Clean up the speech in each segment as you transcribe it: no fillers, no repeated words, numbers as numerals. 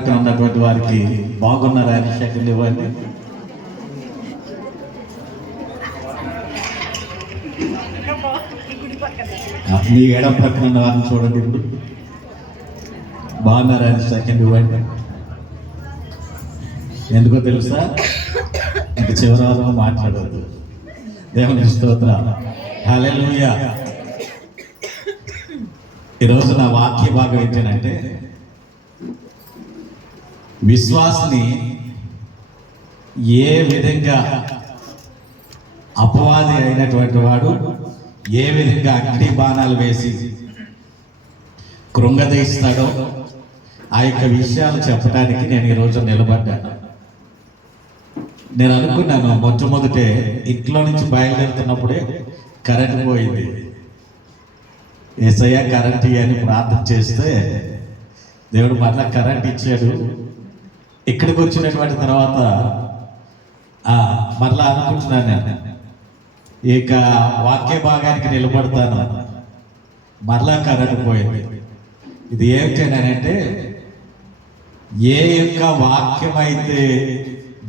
ఉన్నటువంటి వారికి బాగున్నారా అని సెకండ్ ఇవ్వండి. మీ ఎడం పక్కన ఉన్న వారిని చూడండి. ఇప్పుడు బాగున్నారా అని సెకండ్ ఇవ్వండి. ఎందుకో తెలుసా, ఇంక చివరి వరకు మాట్లాడవద్దు. దేవుని స్తోత్రం, హల్లెలూయా. ఈరోజు నా వాక్య భాగం ఏంటంటే, విశ్వాసిని ఏ విధంగా అపవాది అయినటువంటి వాడు ఏ విధంగా అగ్ని బాణాలు వేసి కృంగదీస్తాడో ఆ యొక్క విషయాలు చెప్పడానికి నేను ఈరోజు నిలబడ్డాను. నేను అనుకున్నాను, మొట్టమొదటే ఇంట్లో నుంచి బయలుదేరుతున్నప్పుడే కరెంట్ పోయింది. యేసయ్య కరెంట్ అని ప్రార్థన చేస్తే దేవుడు మరలా కరెంట్ ఇచ్చాడు. ఇక్కడికి వచ్చినటువంటి తర్వాత మరలా అనుకుంటున్నాను, నేను ఇక వాక్య భాగానికి నిలబడతాను. మరలా కరెంట్ పోయింది. ఇది ఏమిటంటే, ఏ యొక్క వాక్యం అయితే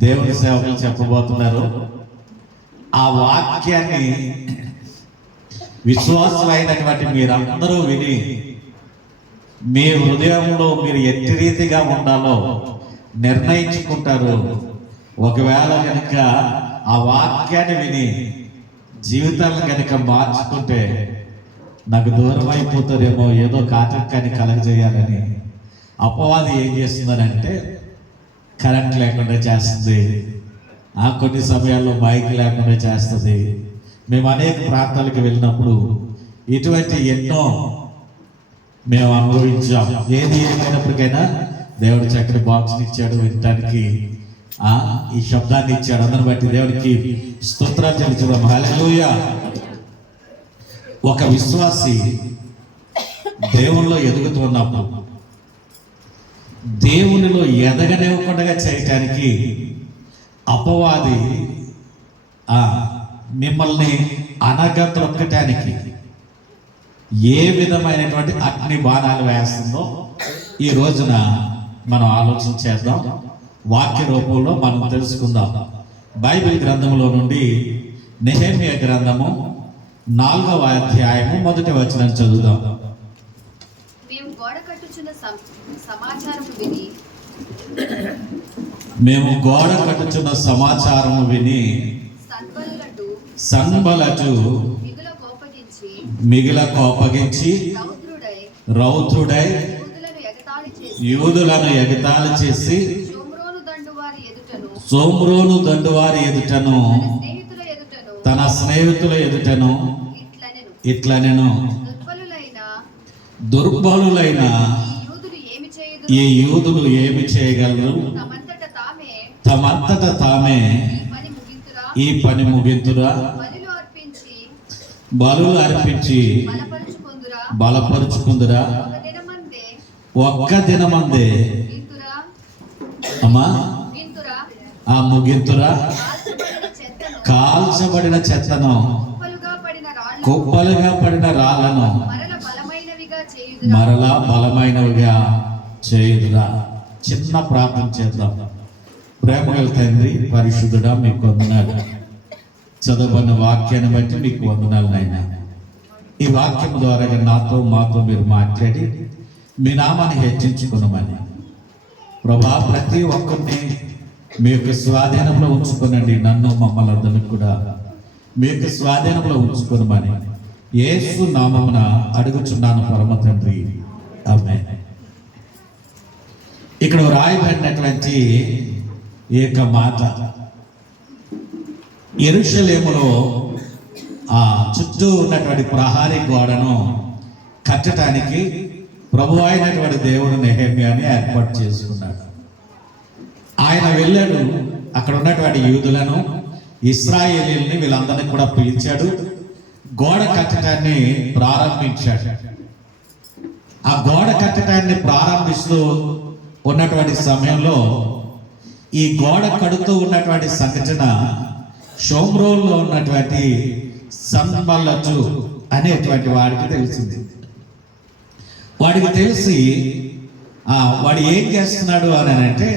దేవుని సేవకులు చెప్పబోతున్నారో ఆ వాక్యాన్ని విశ్వాసులైనటువంటి మీరందరూ విని మీ హృదయంలో మీరు ఎట్టి రీతిగా ఉండాలో నిర్ణయించుకుంటారు. ఒకవేళ కనుక ఆ వాక్యాన్ని విని జీవితాలను కనుక మార్చుకుంటే నాకు దూరం అయిపోతారేమో, ఏదో ఆటంకాన్ని కలగజేయాలని అపవాది ఏం చేస్తుందనంటే కరెంట్ లేకుండా చేస్తుంది, కొన్ని సమయాల్లో బైక్ లేకుండా చేస్తుంది. మేము అనేక ప్రాంతాలకు వెళ్ళినప్పుడు ఇటువంటి ఎన్నో మేము అనుభవించాం. ఏది ఏమైనప్పటికైనా దేవుడు చక్కటి బాక్స్ని ఇచ్చాడు, వినటానికి ఈ శబ్దాన్ని ఇచ్చాడు. అందరిని బట్టి దేవుడికి స్తోత్రాలు చెల్లించుదాం. హల్లెలూయా. ఒక విశ్వాసి దేవునిలో ఎదుగుతున్నప్పుడు దేవునిలో ఎదగనివ్వకుండా చేయటానికి అపవాది మిమ్మల్ని అనగద్రొక్కటానికి ఏ విధమైనటువంటి అగ్ని బాణాలు వేస్తుందో ఈ రోజున మనం ఆలోచన చేద్దాం. వాక్య రూపంలో మనం తెలుసుకుందాం. బైబిల్ గ్రంథంలో నుండి నెహెమ్యా గ్రంథము 4వ అధ్యాయము 1వ వచనం చదువుదాం. మేము గోడ కట్టుచున్న సమాచారము విని సన్బలటు మిగిల కోపగించి రౌద్రుడై యూదులను ఎగతాళి చేసి సోమ్రోను దండువారి ఎదుటను తన స్నేహితుల ఎదుటను ఇట్లనెను, దుర్బలులైన ఈ యూదులు ఏమి చేయగలరు? తమంతట తామే ఈ పని ముగింతురా, బలులు అర్పించి బలపరుచుకుందురా. ఒక్క దినమందే అమ్మా ముగింతురా. కాల్చబడిన చెత్తను, కుప్పలుగా పడిన రాళ్లను మరలా బలమైనవిగా చేయుదురా. చిన్న ప్రార్థన చేద్దాం. ప్రేమగల తండ్రి, పరిశుద్ధుడా, మీకు వందనాలు. చదవబడిన వాక్యాన్ని బట్టి మీకు వందనాలు నాయనా. ఈ వాక్యం ద్వారా నాతో మాతో మీరు మాట్లాడి మీ నామాన్ని హెచ్చించుకున్నామని ప్రభా, ప్రతి ఒక్కరిని మీ యొక్క స్వాధీనంలో ఉంచుకోనండి. నన్ను మమ్మల్ని అందరినీ కూడా మీ యొక్క స్వాధీనంలో ఉంచుకోనమని యేసు నామమున అడుగుచున్నాను పరమ తండ్రి, ఆమేన్. ఇక్కడ రాయబడినటువంటి ఈ యొక్క మాట, యెరూషలేములో చుట్టూ ఉన్నటువంటి ప్రహారీ గోడను కట్టడానికి ప్రభు అయినటువంటి దేవుడు నెహెమ్యాని ఏర్పాటు చేసుకున్నాడు. ఆయన వెళ్ళాడు, అక్కడ ఉన్నటువంటి యూదులను, ఇశ్రాయేలీయుల్ని వీళ్ళందరినీ కూడా పిలిచాడు. గోడ కట్టడాన్ని ప్రారంభించాడు. ఆ గోడ కట్టడాన్ని ప్రారంభిస్తూ ఉన్నటువంటి సమయంలో ఈ గోడ కడుతూ ఉన్నటువంటి సంఘటన షోమ్రోన్లో ఉన్నటువంటి సన్బల్లతు అనేటువంటి వాడికి తెలిసింది. వాడికి తెలిసి వాడు ఏం చేస్తున్నాడు అని అంటే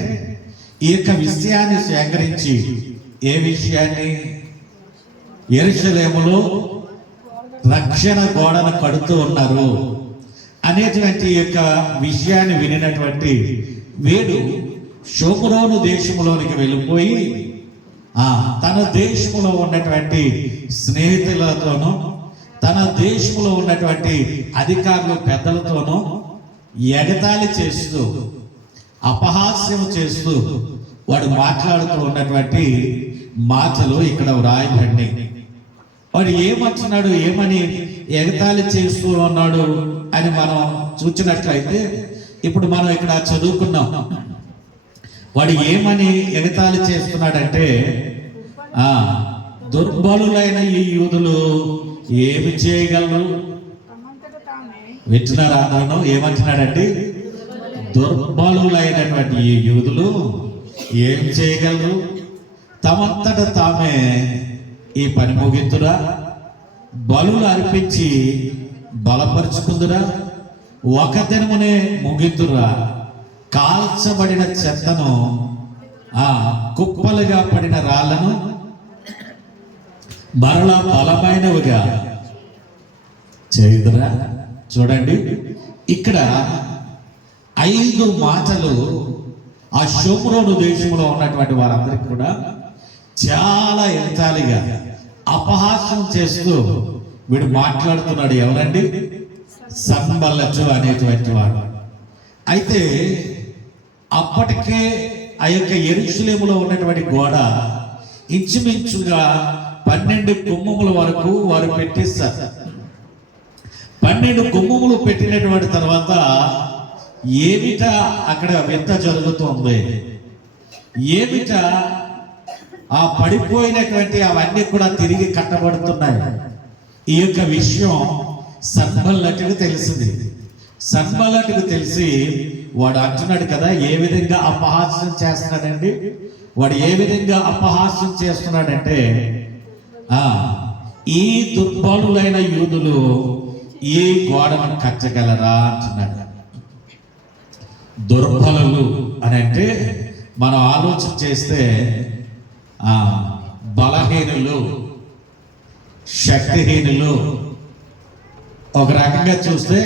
ఈ యొక్క విషయాన్ని సేకరించి, ఏ విషయాన్ని? యెరూషలేములో రక్షణ గోడను కడుతూ ఉన్నారు అనేటువంటి యొక్క విషయాన్ని వినినటువంటి వీడు షోమ్రోను దేశంలోనికి వెళ్ళిపోయి తన దేశంలో ఉన్నటువంటి స్నేహితులతోనూ, తన దేశంలో ఉన్నటువంటి అధికారులు పెద్దలతోనూ ఎగతాళి చేస్తూ, అపహాస్యం చేస్తూ వాడు మాట్లాడుతూ ఉన్నటువంటి మాటలు ఇక్కడ వ్రాయబడి. వాడు ఏమంటున్నాడు, ఏమని ఎగతాళి చేస్తూ ఉన్నాడు అని మనం చూసినట్లయితే, ఇప్పుడు మనం ఇక్కడ చదువుకున్నాం. వాడు ఏమని ఎగతాళి చేస్తున్నాడంటే, దుర్బలులైన ఈ యూదులు ఏమి చేయగలరు? వింటున్నారా అందరూ? ఏమంటున్నాడండి? దుర్బలులైనటువంటి ఈ యూదులు ఏం చేయగలరు? తమంతట తామే ఈ పని ముగింతురా? బలులు అర్పించి బలపరుచుకుందురా? ఒక దినమునే ముగింతురా? కాల్చబడిన చెత్తను, కుప్పలుగా పడిన రాళ్లను మరలా బలమైనవిగా చేయుదురా? చూడండి, ఇక్కడ 5 మాటలు ఆ షోమ్రోను దేశంలో ఉన్నటువంటి వారందరికీ కూడా చాలా ఎగతాళిగా, అపహాస్యం చేస్తూ వీడు మాట్లాడుతున్నాడు. ఎవరండి? సన్బల్లతు అనేటువంటి వాడు. అయితే అప్పటికే ఆ యొక్క యెరూషలేములో ఉన్నటువంటి గోడ ఇంచుమించుగా 12 గుమ్మముల వరకు వారు పెట్టేస్తారు. 12 గుమ్మములు పెట్టినటువంటి తర్వాత ఏమిట అక్కడ వింత జరుగుతుంది? ఏమిట ఆ పడిపోయినటువంటి అవన్నీ కూడా తిరిగి కట్టబడుతున్నాయి. ఈ యొక్క విషయం సన్బల్లతుకు తెలిసింది. సన్బల్లతుకు తెలిసి వాడు అంటున్నాడు కదా, ఏ విధంగా అపహాస్యం చేస్తున్నాడండి? వాడు ఏ విధంగా అపహాస్యం చేస్తున్నాడంటే, ఈ దుర్బలులైన యూదులు ఈ గోడను కట్టగలరా అంటున్నాడు. దుర్బలులు అని అంటే మనం ఆలోచన చేస్తే బలహీనులు, శక్తిహీనులు. ఒక రకంగా చూస్తే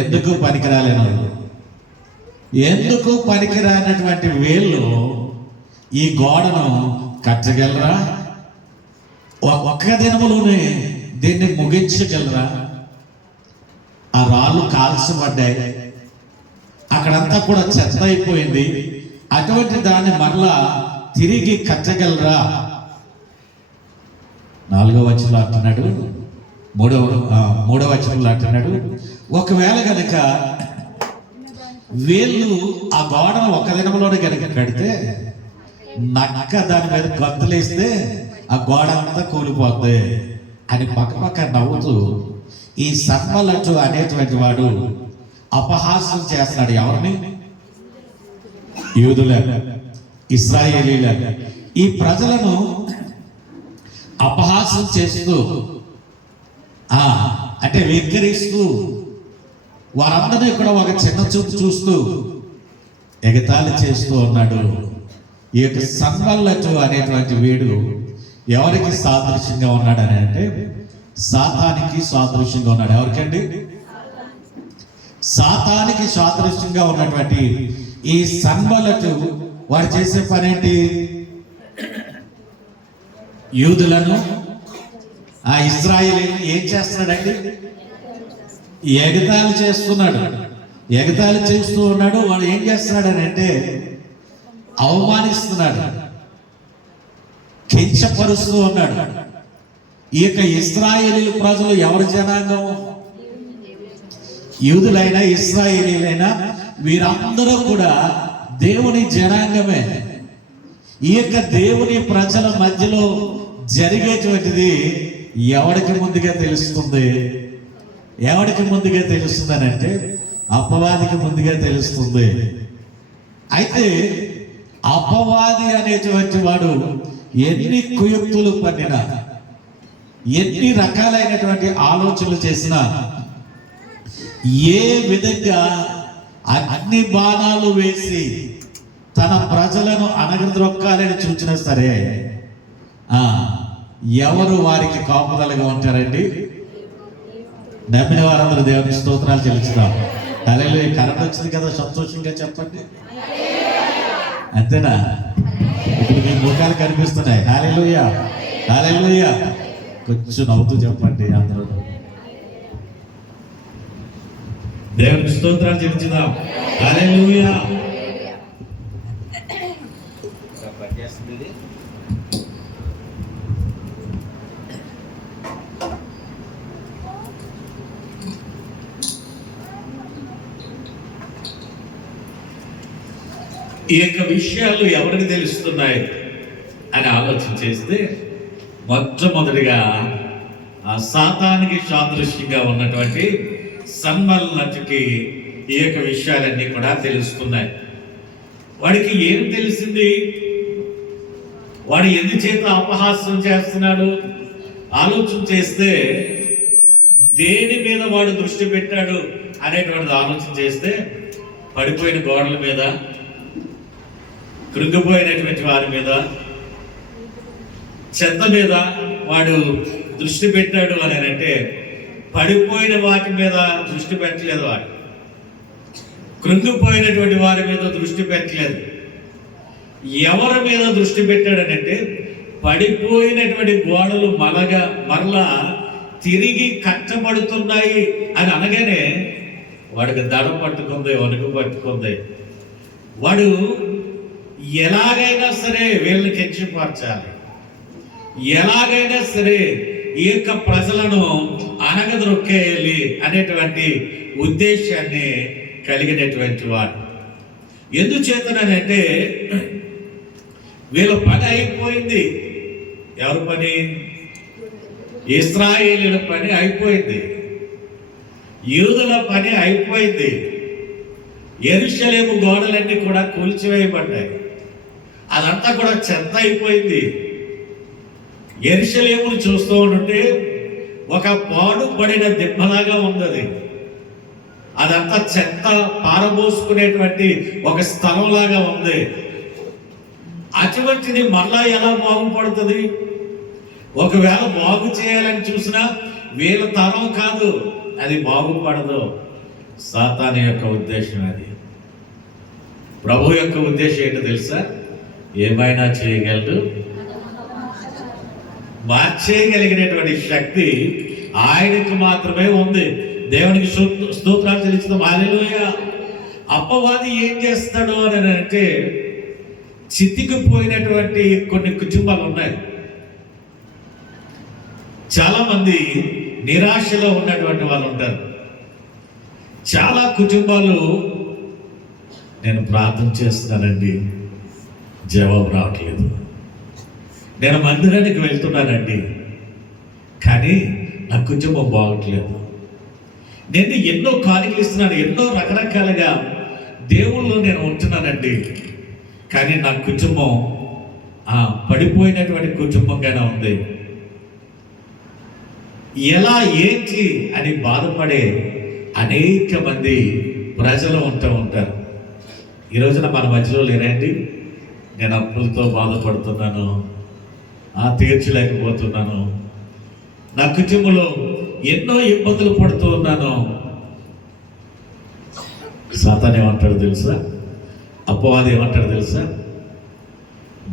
ఎందుకు పనికిరాలేని వాళ్ళు, ఎందుకు పనికిరానటువంటి వీళ్ళు ఈ గోడను కట్టగలరా? ఒక్క దినములోనే దీన్ని ముగించగలరా? ఆ రాళ్ళు కాల్చబడ్డాయి, అక్కడంతా కూడా చెత్త అయిపోయింది. అటువంటి దాన్ని మరలా తిరిగి కట్టగలరా? 4వ వచనంలో అంటున్నాడు, 3వ వచనంలో అంటున్నాడు, ఒకవేళ కనుక వీళ్ళు ఆ గోడను ఒక దినంలోనే కనుక కడితే, నక్క దాని మీద గొంతులేస్తే ఆ గోడ అంతా కూలిపోద్ది అని పక్క నవ్వుతూ ఈ సన్బల్లతు అనేటువంటి వాడు అపహాస్యం చేస్తున్నాడు. ఎవరిని? యూదుల, ఇశ్రాయేలీల ఈ ప్రజలను అపహాస్యం చేస్తూ, అంటే వెక్కిరిస్తూ, వారందరినీ కూడా ఒక చిన్న చూపు చూస్తూ ఎగతాళి చేస్తూ ఉన్నాడు. ఈ యొక్క సన్బల్లతు అనేటువంటి వీడు ఎవరికి సాదృశ్యంగా ఉన్నాడని అంటే, సాతానికి సాదృశ్యంగా ఉన్నాడు. ఎవరికండి? సాతానికి సాదృశ్యంగా ఉన్నటువంటి ఈ సన్బల్లతు వాడు చేసే పని ఏంటి? యూదులను, ఆ ఇశ్రాయేలీయులను ఏం చేస్తున్నాడండి? ఎగతాళి చేస్తున్నాడు. ఎగతాళి చేస్తూ ఉన్నాడు. వాడు ఏం చేస్తున్నాడు అని అంటే అవమానిస్తున్నాడు, కించపరుస్తూ ఉన్నాడు. ఈ యొక్క ఇశ్రాయేలీయుల ప్రజలు ఎవరి జనాంగం? యూదులైనా ఇశ్రాయేలీయులైనా వీరందరూ కూడా దేవుని జనాంగమే. ఈ యొక్క దేవుని ప్రజల మధ్యలో జరిగేటువంటిది ఎవరికి ముందుగా తెలుస్తుంది? ఎవరికి ముందుగా తెలుస్తుంది అని అంటే అపవాదికి ముందుగా తెలుస్తుంది. అయితే అపవాది అనేటువంటి వాడు ఎన్ని కుయుక్తులు పన్నినా, ఎన్ని రకాలైనటువంటి ఆలోచనలు చేసినా, ఏ విధంగా అన్ని బాణాలు వేసి తన ప్రజలను అణగద్రొక్కాలని చూచినా సరే ఎవరు వారికి కాపుదలుగా ఉంటారండి? నమ్మిన వారందరూ దేవుని స్తోత్రాలు చెల్లిస్తాం. హల్లెలూయా. కరెంట్ వచ్చింది కదా, సంతోషంగా చెప్పండి. అంతేనా? ఇప్పుడు మీ ముఖాలు కనిపిస్తున్నాయి. హల్లెలూయా, హల్లెలూయా. కొంచెం నవ్వుతూ చెప్పండి అందరూ. దేవుని స్తోత్రాలు చెల్లించుదాం. హల్లెలూయా. ఈ యొక్క విషయాలు ఎవరికి తెలుస్తున్నాయి అని ఆలోచన చేస్తే మొట్టమొదటిగా ఆ సాతానికి సాదృశ్యంగా ఉన్నటువంటి సన్మల్లకి ఈ యొక్క విషయాలన్నీ కూడా తెలుస్తున్నాయి. వాడికి ఏం తెలిసింది? వాడు ఎందుచేత అపహాస్యం చేస్తున్నాడు ఆలోచన చేస్తే, దేని మీద వాడు దృష్టి పెట్టాడు అనేటువంటిది ఆలోచన చేస్తే, పడిపోయిన గోడల మీద, కృంగిపోయినటువంటి వారి మీద, చెత్త మీద వాడు దృష్టి పెట్టాడు అని అంటే, పడిపోయిన వాటి మీద దృష్టి పెట్టలేదు. వాడు కృంగిపోయినటువంటి వారి మీద దృష్టి పెట్టలేదు. ఎవరి మీద దృష్టి పెట్టాడనంటే, పడిపోయినటువంటి గోడలు మరలా తిరిగి కట్టబడుతున్నాయి అని అనగానే వాడికి దడ పట్టుకుంది, వణుకు పట్టుకుంది. వాడు ఎలాగైనా సరే వీళ్ళని కించపరచాలి, ఎలాగైనా సరే ఈ యొక్క ప్రజలను అనగదొక్కేయాలి అనేటువంటి ఉద్దేశాన్ని కలిగినటువంటి వాడు. ఎందుచేతనంటే వీళ్ళ పని అయిపోయింది. ఎవరి పని? ఇశ్రాయేలీయుల పని అయిపోయింది, యూదుల పని అయిపోయింది. యెరూషలేము గోడలన్నీ కూడా కూల్చివేయబడ్డాయి. అదంతా కూడా చెత్త అయిపోయింది. యెరూషలేమును చూస్తూ ఉంటే ఒక పాడుపడిన దిబ్బలాగా ఉంది. అదంతా చెత్త పారబోసుకునేటువంటి ఒక స్థలంలాగా ఉంది. అటువంటిది మళ్ళా ఎలా బాగుపడుతుంది? ఒకవేళ బాగు చేయాలని చూసినా వీళ్ళ తరం కాదు, అది బాగుపడదు. సాతాను యొక్క ఉద్దేశం అది. ప్రభు యొక్క ఉద్దేశం ఏంటో తెలుసా? ఏమైనా చేయగలడు, మార్చేయగలిగినటువంటి శక్తి ఆయనకు మాత్రమే ఉంది. దేవునికి స్తోత్రాలు చెల్లించుదాం. హల్లెలూయా. అపవాది ఏం చేస్తాడు అని అంటే, చితికిపోయినటువంటి కొన్ని కుటుంబాలు ఉన్నాయి. చాలా మంది నిరాశలో ఉన్నటువంటి వాళ్ళు ఉంటారు. చాలా కుటుంబాలు, నేను ప్రార్థన చేస్తున్నానండి, జవాబు రావట్లేదు. నేను మందిరానికి వెళ్తున్నానండి, కానీ నా కుటుంబం బాగట్లేదు. నేను ఎన్నో కానుకలు ఇస్తున్నాను, ఎన్నో రకరకాలుగా దేవుళ్ళు నేను ఉంటున్నానండి, కానీ నా కుటుంబం పడిపోయినటువంటి కుటుంబంగానే ఉంది. ఎలా ఏంటి అని బాధపడే అనేక మంది ప్రజలు ఉంటూ ఉంటారు. ఈ రోజున మన మధ్యలో లేరండి. నేను అప్పులతో బాధపడుతున్నాను, తీర్చలేకపోతున్నాను, నా కుటుంబంలో ఎన్నో ఇబ్బందులు పడుతూ ఉన్నాను. సాతాను ఏమంటాడు తెలుసా? అపవాది ఏమంటాడు తెలుసా?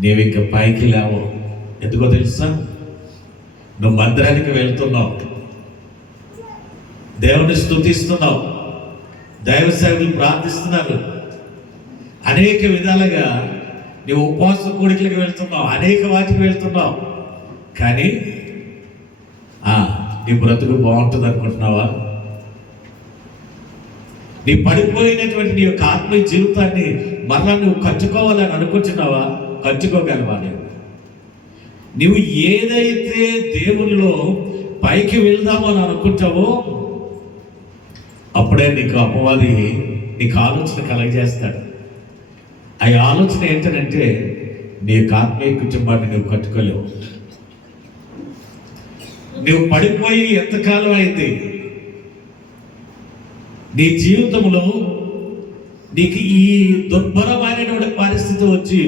నీవు ఇంకా పైకి లేవు. ఎందుకో తెలుసా? నువ్వు మందిరానికి వెళ్తున్నావు, దేవుని స్తుతిస్తున్నావు, దైవ సేవకులు ప్రార్థిస్తున్నారు, అనేక విధాలుగా నువ్వు ఉపవాస కూడికలకు వెళ్తున్నావు, అనేక వాటికి వెళ్తున్నావు, కానీ నీ బ్రతుకు బాగుంటుంది అనుకుంటున్నావా? నీ పడిపోయినటువంటి నీ యొక్క ఆత్మీయ జీవితాన్ని మరలా నువ్వు కట్టుకోవాలని అనుకుంటున్నావా? కట్టుకోగలవా? నువ్వు ఏదైతే దేవునిలో పైకి వెళ్దామని అనుకుంటావో అప్పుడే నీకు అపవాది నీకు ఆలోచన కలగజేస్తాడు. ఆ ఆలోచన ఏంటంటే, నీ యొక్క ఆత్మీయ కుటుంబాన్ని నువ్వు కట్టుకోలేవు. నువ్వు పడిపోయి ఎంతకాలం అయింది? నీ జీవితంలో నీకు ఈ దుర్భరమైనటువంటి పరిస్థితి వచ్చి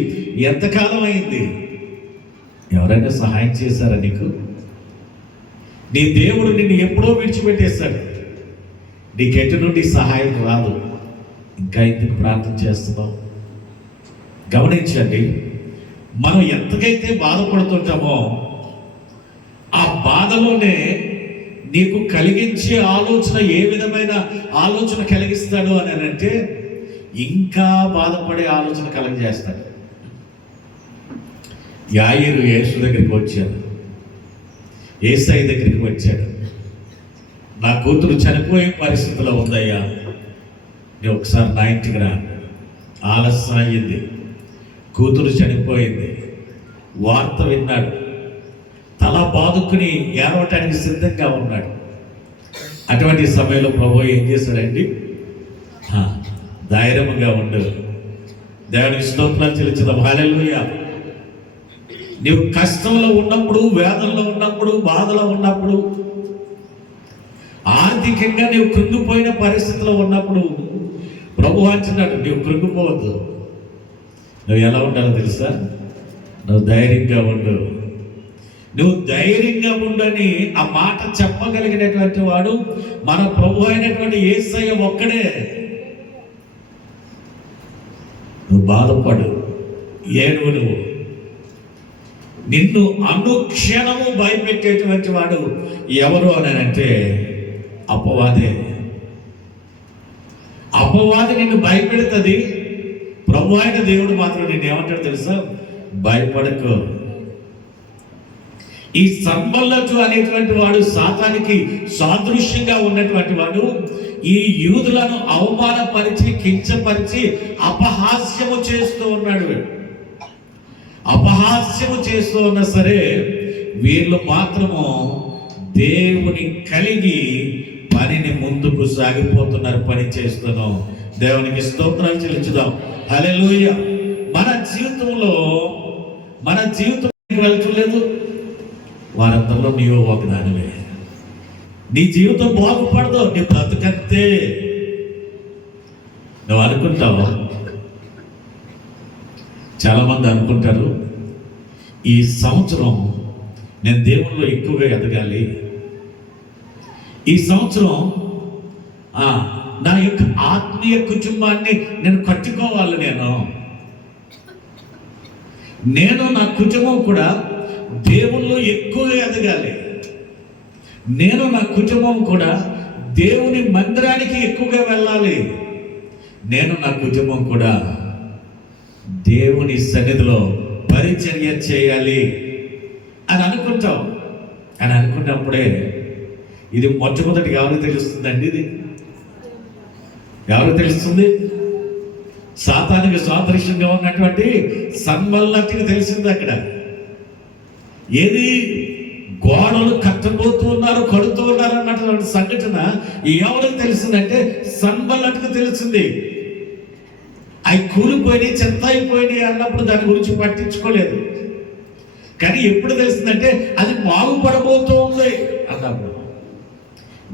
ఎంతకాలం అయింది? ఎవరైనా సహాయం చేశారా నీకు? నీ దేవుడు నిన్ను ఎప్పుడో విడిచిపెట్టేశాడు. నీకెటు నుండి సహాయం రాదు. ఇంకా ఎందుకు ప్రార్థన చేస్తున్నావు? గమనించండి, మనం ఎంతకైతే బాధపడుతుంటామో ఆ బాధలోనే నీకు కలిగించే ఆలోచన ఏ విధమైన ఆలోచన కలిగిస్తాడు అని అంటే ఇంకా బాధపడే ఆలోచన కలిగజేస్తాడు. యాయిరు యేసు దగ్గరికి వచ్చాడు, యేసయ్య దగ్గరికి వచ్చాడు. నా కూతురు చనిపోయే పరిస్థితిలో ఉందయ్యా, నేను ఒకసారి నా ఇంటికి రా. ఆలస్యం అయ్యింది, కూతురు చనిపోయింది. వార్త విన్నాడు, తల బాదుకుని ఏడవటానికి సిద్ధంగా ఉన్నాడు. అటువంటి సమయంలో ప్రభు ఏం చేశాడండి? ధైర్యంగా ఉండు, దేవునికి స్తోత్రాలు చెల్లించుదాం. హల్లెలూయా. నీవు కష్టంలో ఉన్నప్పుడు, వేదనలో ఉన్నప్పుడు, బాధలో ఉన్నప్పుడు, ఆర్థికంగా నీవు కృంగిపోయిన పరిస్థితిలో ఉన్నప్పుడు ప్రభు అంటున్నాడు, నీవు కృంగిపోవద్దు. నువ్వు ఎలా ఉండాలో తెలుసా? నువ్వు ధైర్యంగా ఉండు, నువ్వు ధైర్యంగా ఉండని ఆ మాట చెప్పగలిగినటువంటి వాడు మన ప్రభు అయినటువంటి యేసయ్య ఒక్కడే. నువ్వు బాధపడు, ఏడువు. నువ్వు నిన్ను అనుక్షణము భయపెట్టేటువంటి వాడు ఎవరు అని అంటే అపవాదే. అపవాది నిన్ను భయపెడుతుంది. ప్రభు అయిన దేవుడు మాత్రం నిన్ను ఏమంటాడు తెలుసా? భయపడకు. ఈ సంబల్లతు అనేటువంటి వాడు సాతానికి సాదృశ్యంగా ఉన్నటువంటి వాడు ఈ యూదులను అవమానపరిచి, కించపరిచి అపహాస్యము చేస్తూ ఉన్నాడు. అపహాస్యము చేస్తూ ఉన్నా సరే వీళ్ళు మాత్రము దేవుని కలిగి పనిని ముందుకు సాగిపోతున్నారు, పని చేస్తున్నాం. దేవునికి స్తోత్రాలు చెల్లించుదాం. హల్లెలూయా. మన జీవితంలో వెళ్తలేదు, వారందరిలో నీవు ఒకదానివే. నీ జీవితం బాగుపడదు, నీ బ్రతుకంతే. నువ్వు అనుకుంటావు, చాలామంది అనుకుంటారు, ఈ సంవత్సరం నేను దేవుల్లో ఎక్కువగా ఎదగాలి, ఈ సంవత్సరం నా యొక్క ఆత్మీయ కుటుంబాన్ని నేను కట్టుకోవాలి, నేను నా కుటుంబం కూడా దేవుల్లో ఎక్కువగా ఎదగాలి, నేను నా కుటుంబం కూడా దేవుని మందిరానికి ఎక్కువగా వెళ్ళాలి, నేను నా కుటుంబం కూడా దేవుని సన్నిధిలో పరిచర్య చేయాలి అని అనుకుంటాం. అని అనుకున్నప్పుడే ఇది మొట్టమొదటి ఎవరికి తెలుస్తుందండి? ఇది ఎవరికి తెలుస్తుంది? సాతానికి సాదృశ్యంగా ఉన్నటువంటి సంబల్లతుకి తెలిసింది. అక్కడ ఏది? గోడలు కట్టబోతూ ఉన్నారు, కడుతూ ఉన్నారు అన్నటువంటి సంఘటన ఎవరికి తెలిసిందంటే సంబల్లతుకు తెలిసింది. అవి కూలిపోయినాయి, చెత్త అయిపోయినాయి అన్నప్పుడు దాని గురించి పట్టించుకోలేదు. కానీ ఎప్పుడు తెలిసిందంటే అది బాగుపడబోతూ ఉంది అన్నప్పుడు.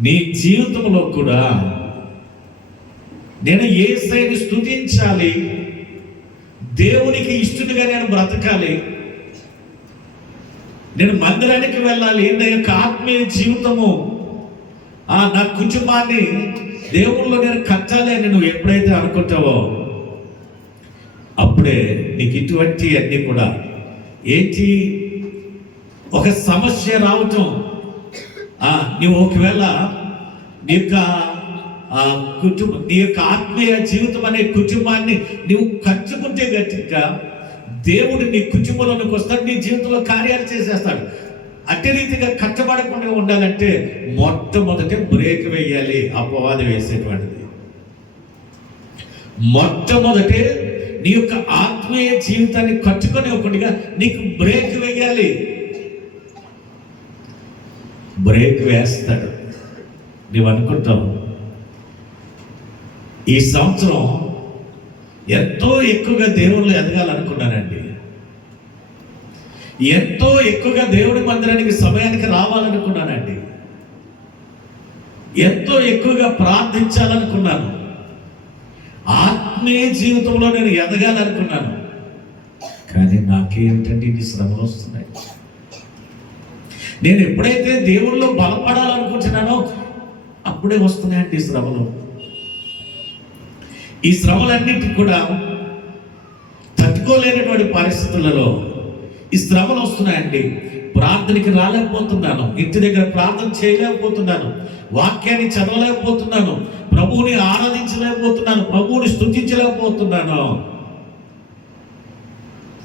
నీ జీవితంలో కూడా నేను యేసయ్యని స్తుతించాలి, దేవునికి ఇష్టడుగా నేను బ్రతకాలి, నేను మందిరానికి వెళ్ళాలి, నా యొక్క ఆత్మీయ జీవితము నా కుటుంబాన్ని దేవుళ్ళలో నేను కట్టాలి అని నువ్వు ఎప్పుడైతే అనుకుంటావో అప్పుడే నీకు ఇటువంటి అన్నీ కూడా ఏంటి? ఒక సమస్య రావటం, నువ్వు ఒకవేళ నీ యొక్క కుటుంబం, నీ యొక్క ఆత్మీయ జీవితం అనే కుటుంబాన్ని నువ్వు కట్టుకుంటే గట్టిగా దేవుడు నీ కుటుంబంలోనికి వస్తాడు, నీ జీవితంలో కార్యాలు చేసేస్తాడు. అట్టి రీతిగా కట్టబడకుండా ఉండాలంటే మొట్టమొదటి బ్రేక్ వేయాలి. అపవాది వేసేటువంటిది మొట్టమొదటి నీ యొక్క ఆత్మీయ జీవితాన్ని కట్టుకొని ఒకటిగా నీకు బ్రేక్ వేయాలి. బ్రేక్ వేస్తాడు. నీవు అనుకుంటావు ఈ సంవత్సరం ఎంతో ఎక్కువగా దేవుళ్ళు ఎదగాలనుకున్నానండి, ఎంతో ఎక్కువగా దేవుడి మందిరానికి సమయానికి రావాలనుకున్నానండి, ఎంతో ఎక్కువగా ప్రార్థించాలనుకున్నాను, ఆత్మీయ జీవితంలో నేను ఎదగాలనుకున్నాను, కానీ నాకేంటంటే ఇన్ని శ్రమలు వస్తున్నాయి. నేను ఎప్పుడైతే దేవుళ్ళో బలపడాలనుకుంటున్నానో అప్పుడే వస్తున్నాయండి శ్రమలు. ఈ శ్రమలన్నిటికీ కూడా తట్టుకోలేనటువంటి పరిస్థితులలో ఈ శ్రమలు వస్తున్నాయండి. ప్రార్థనకి రాలేకపోతున్నాను, ఇంటి దగ్గర ప్రార్థన చేయలేకపోతున్నాను, వాక్యాన్ని చదవలేకపోతున్నాను, ప్రభువుని ఆరాధించలేకపోతున్నాను, ప్రభువుని స్తుతించలేకపోతున్నాను.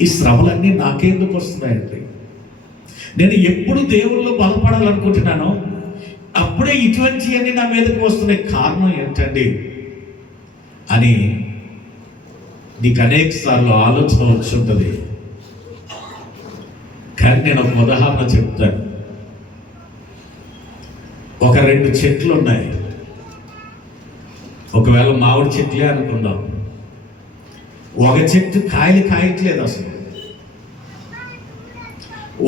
ఈ శ్రమలన్నీ నాకెందుకు వస్తున్నాయండి? నేను ఎప్పుడు దేవుళ్ళు బలపడాలనుకుంటున్నానో అప్పుడే ఇటువంటివన్నీ నా మీదకి వస్తున్నాయి. కారణం ఏంటండి అని నీకు అనేక సార్లు ఆలోచన వచ్చి ఉంటుంది. కానీ నేను ఒక ఉదాహరణ చెప్తాను. ఒక 2 చెట్లు ఉన్నాయి. ఒకవేళ మామిడి చెట్లే అనుకుందాం. ఒక చెట్టు కాయలు కాయట్లేదు అసలు,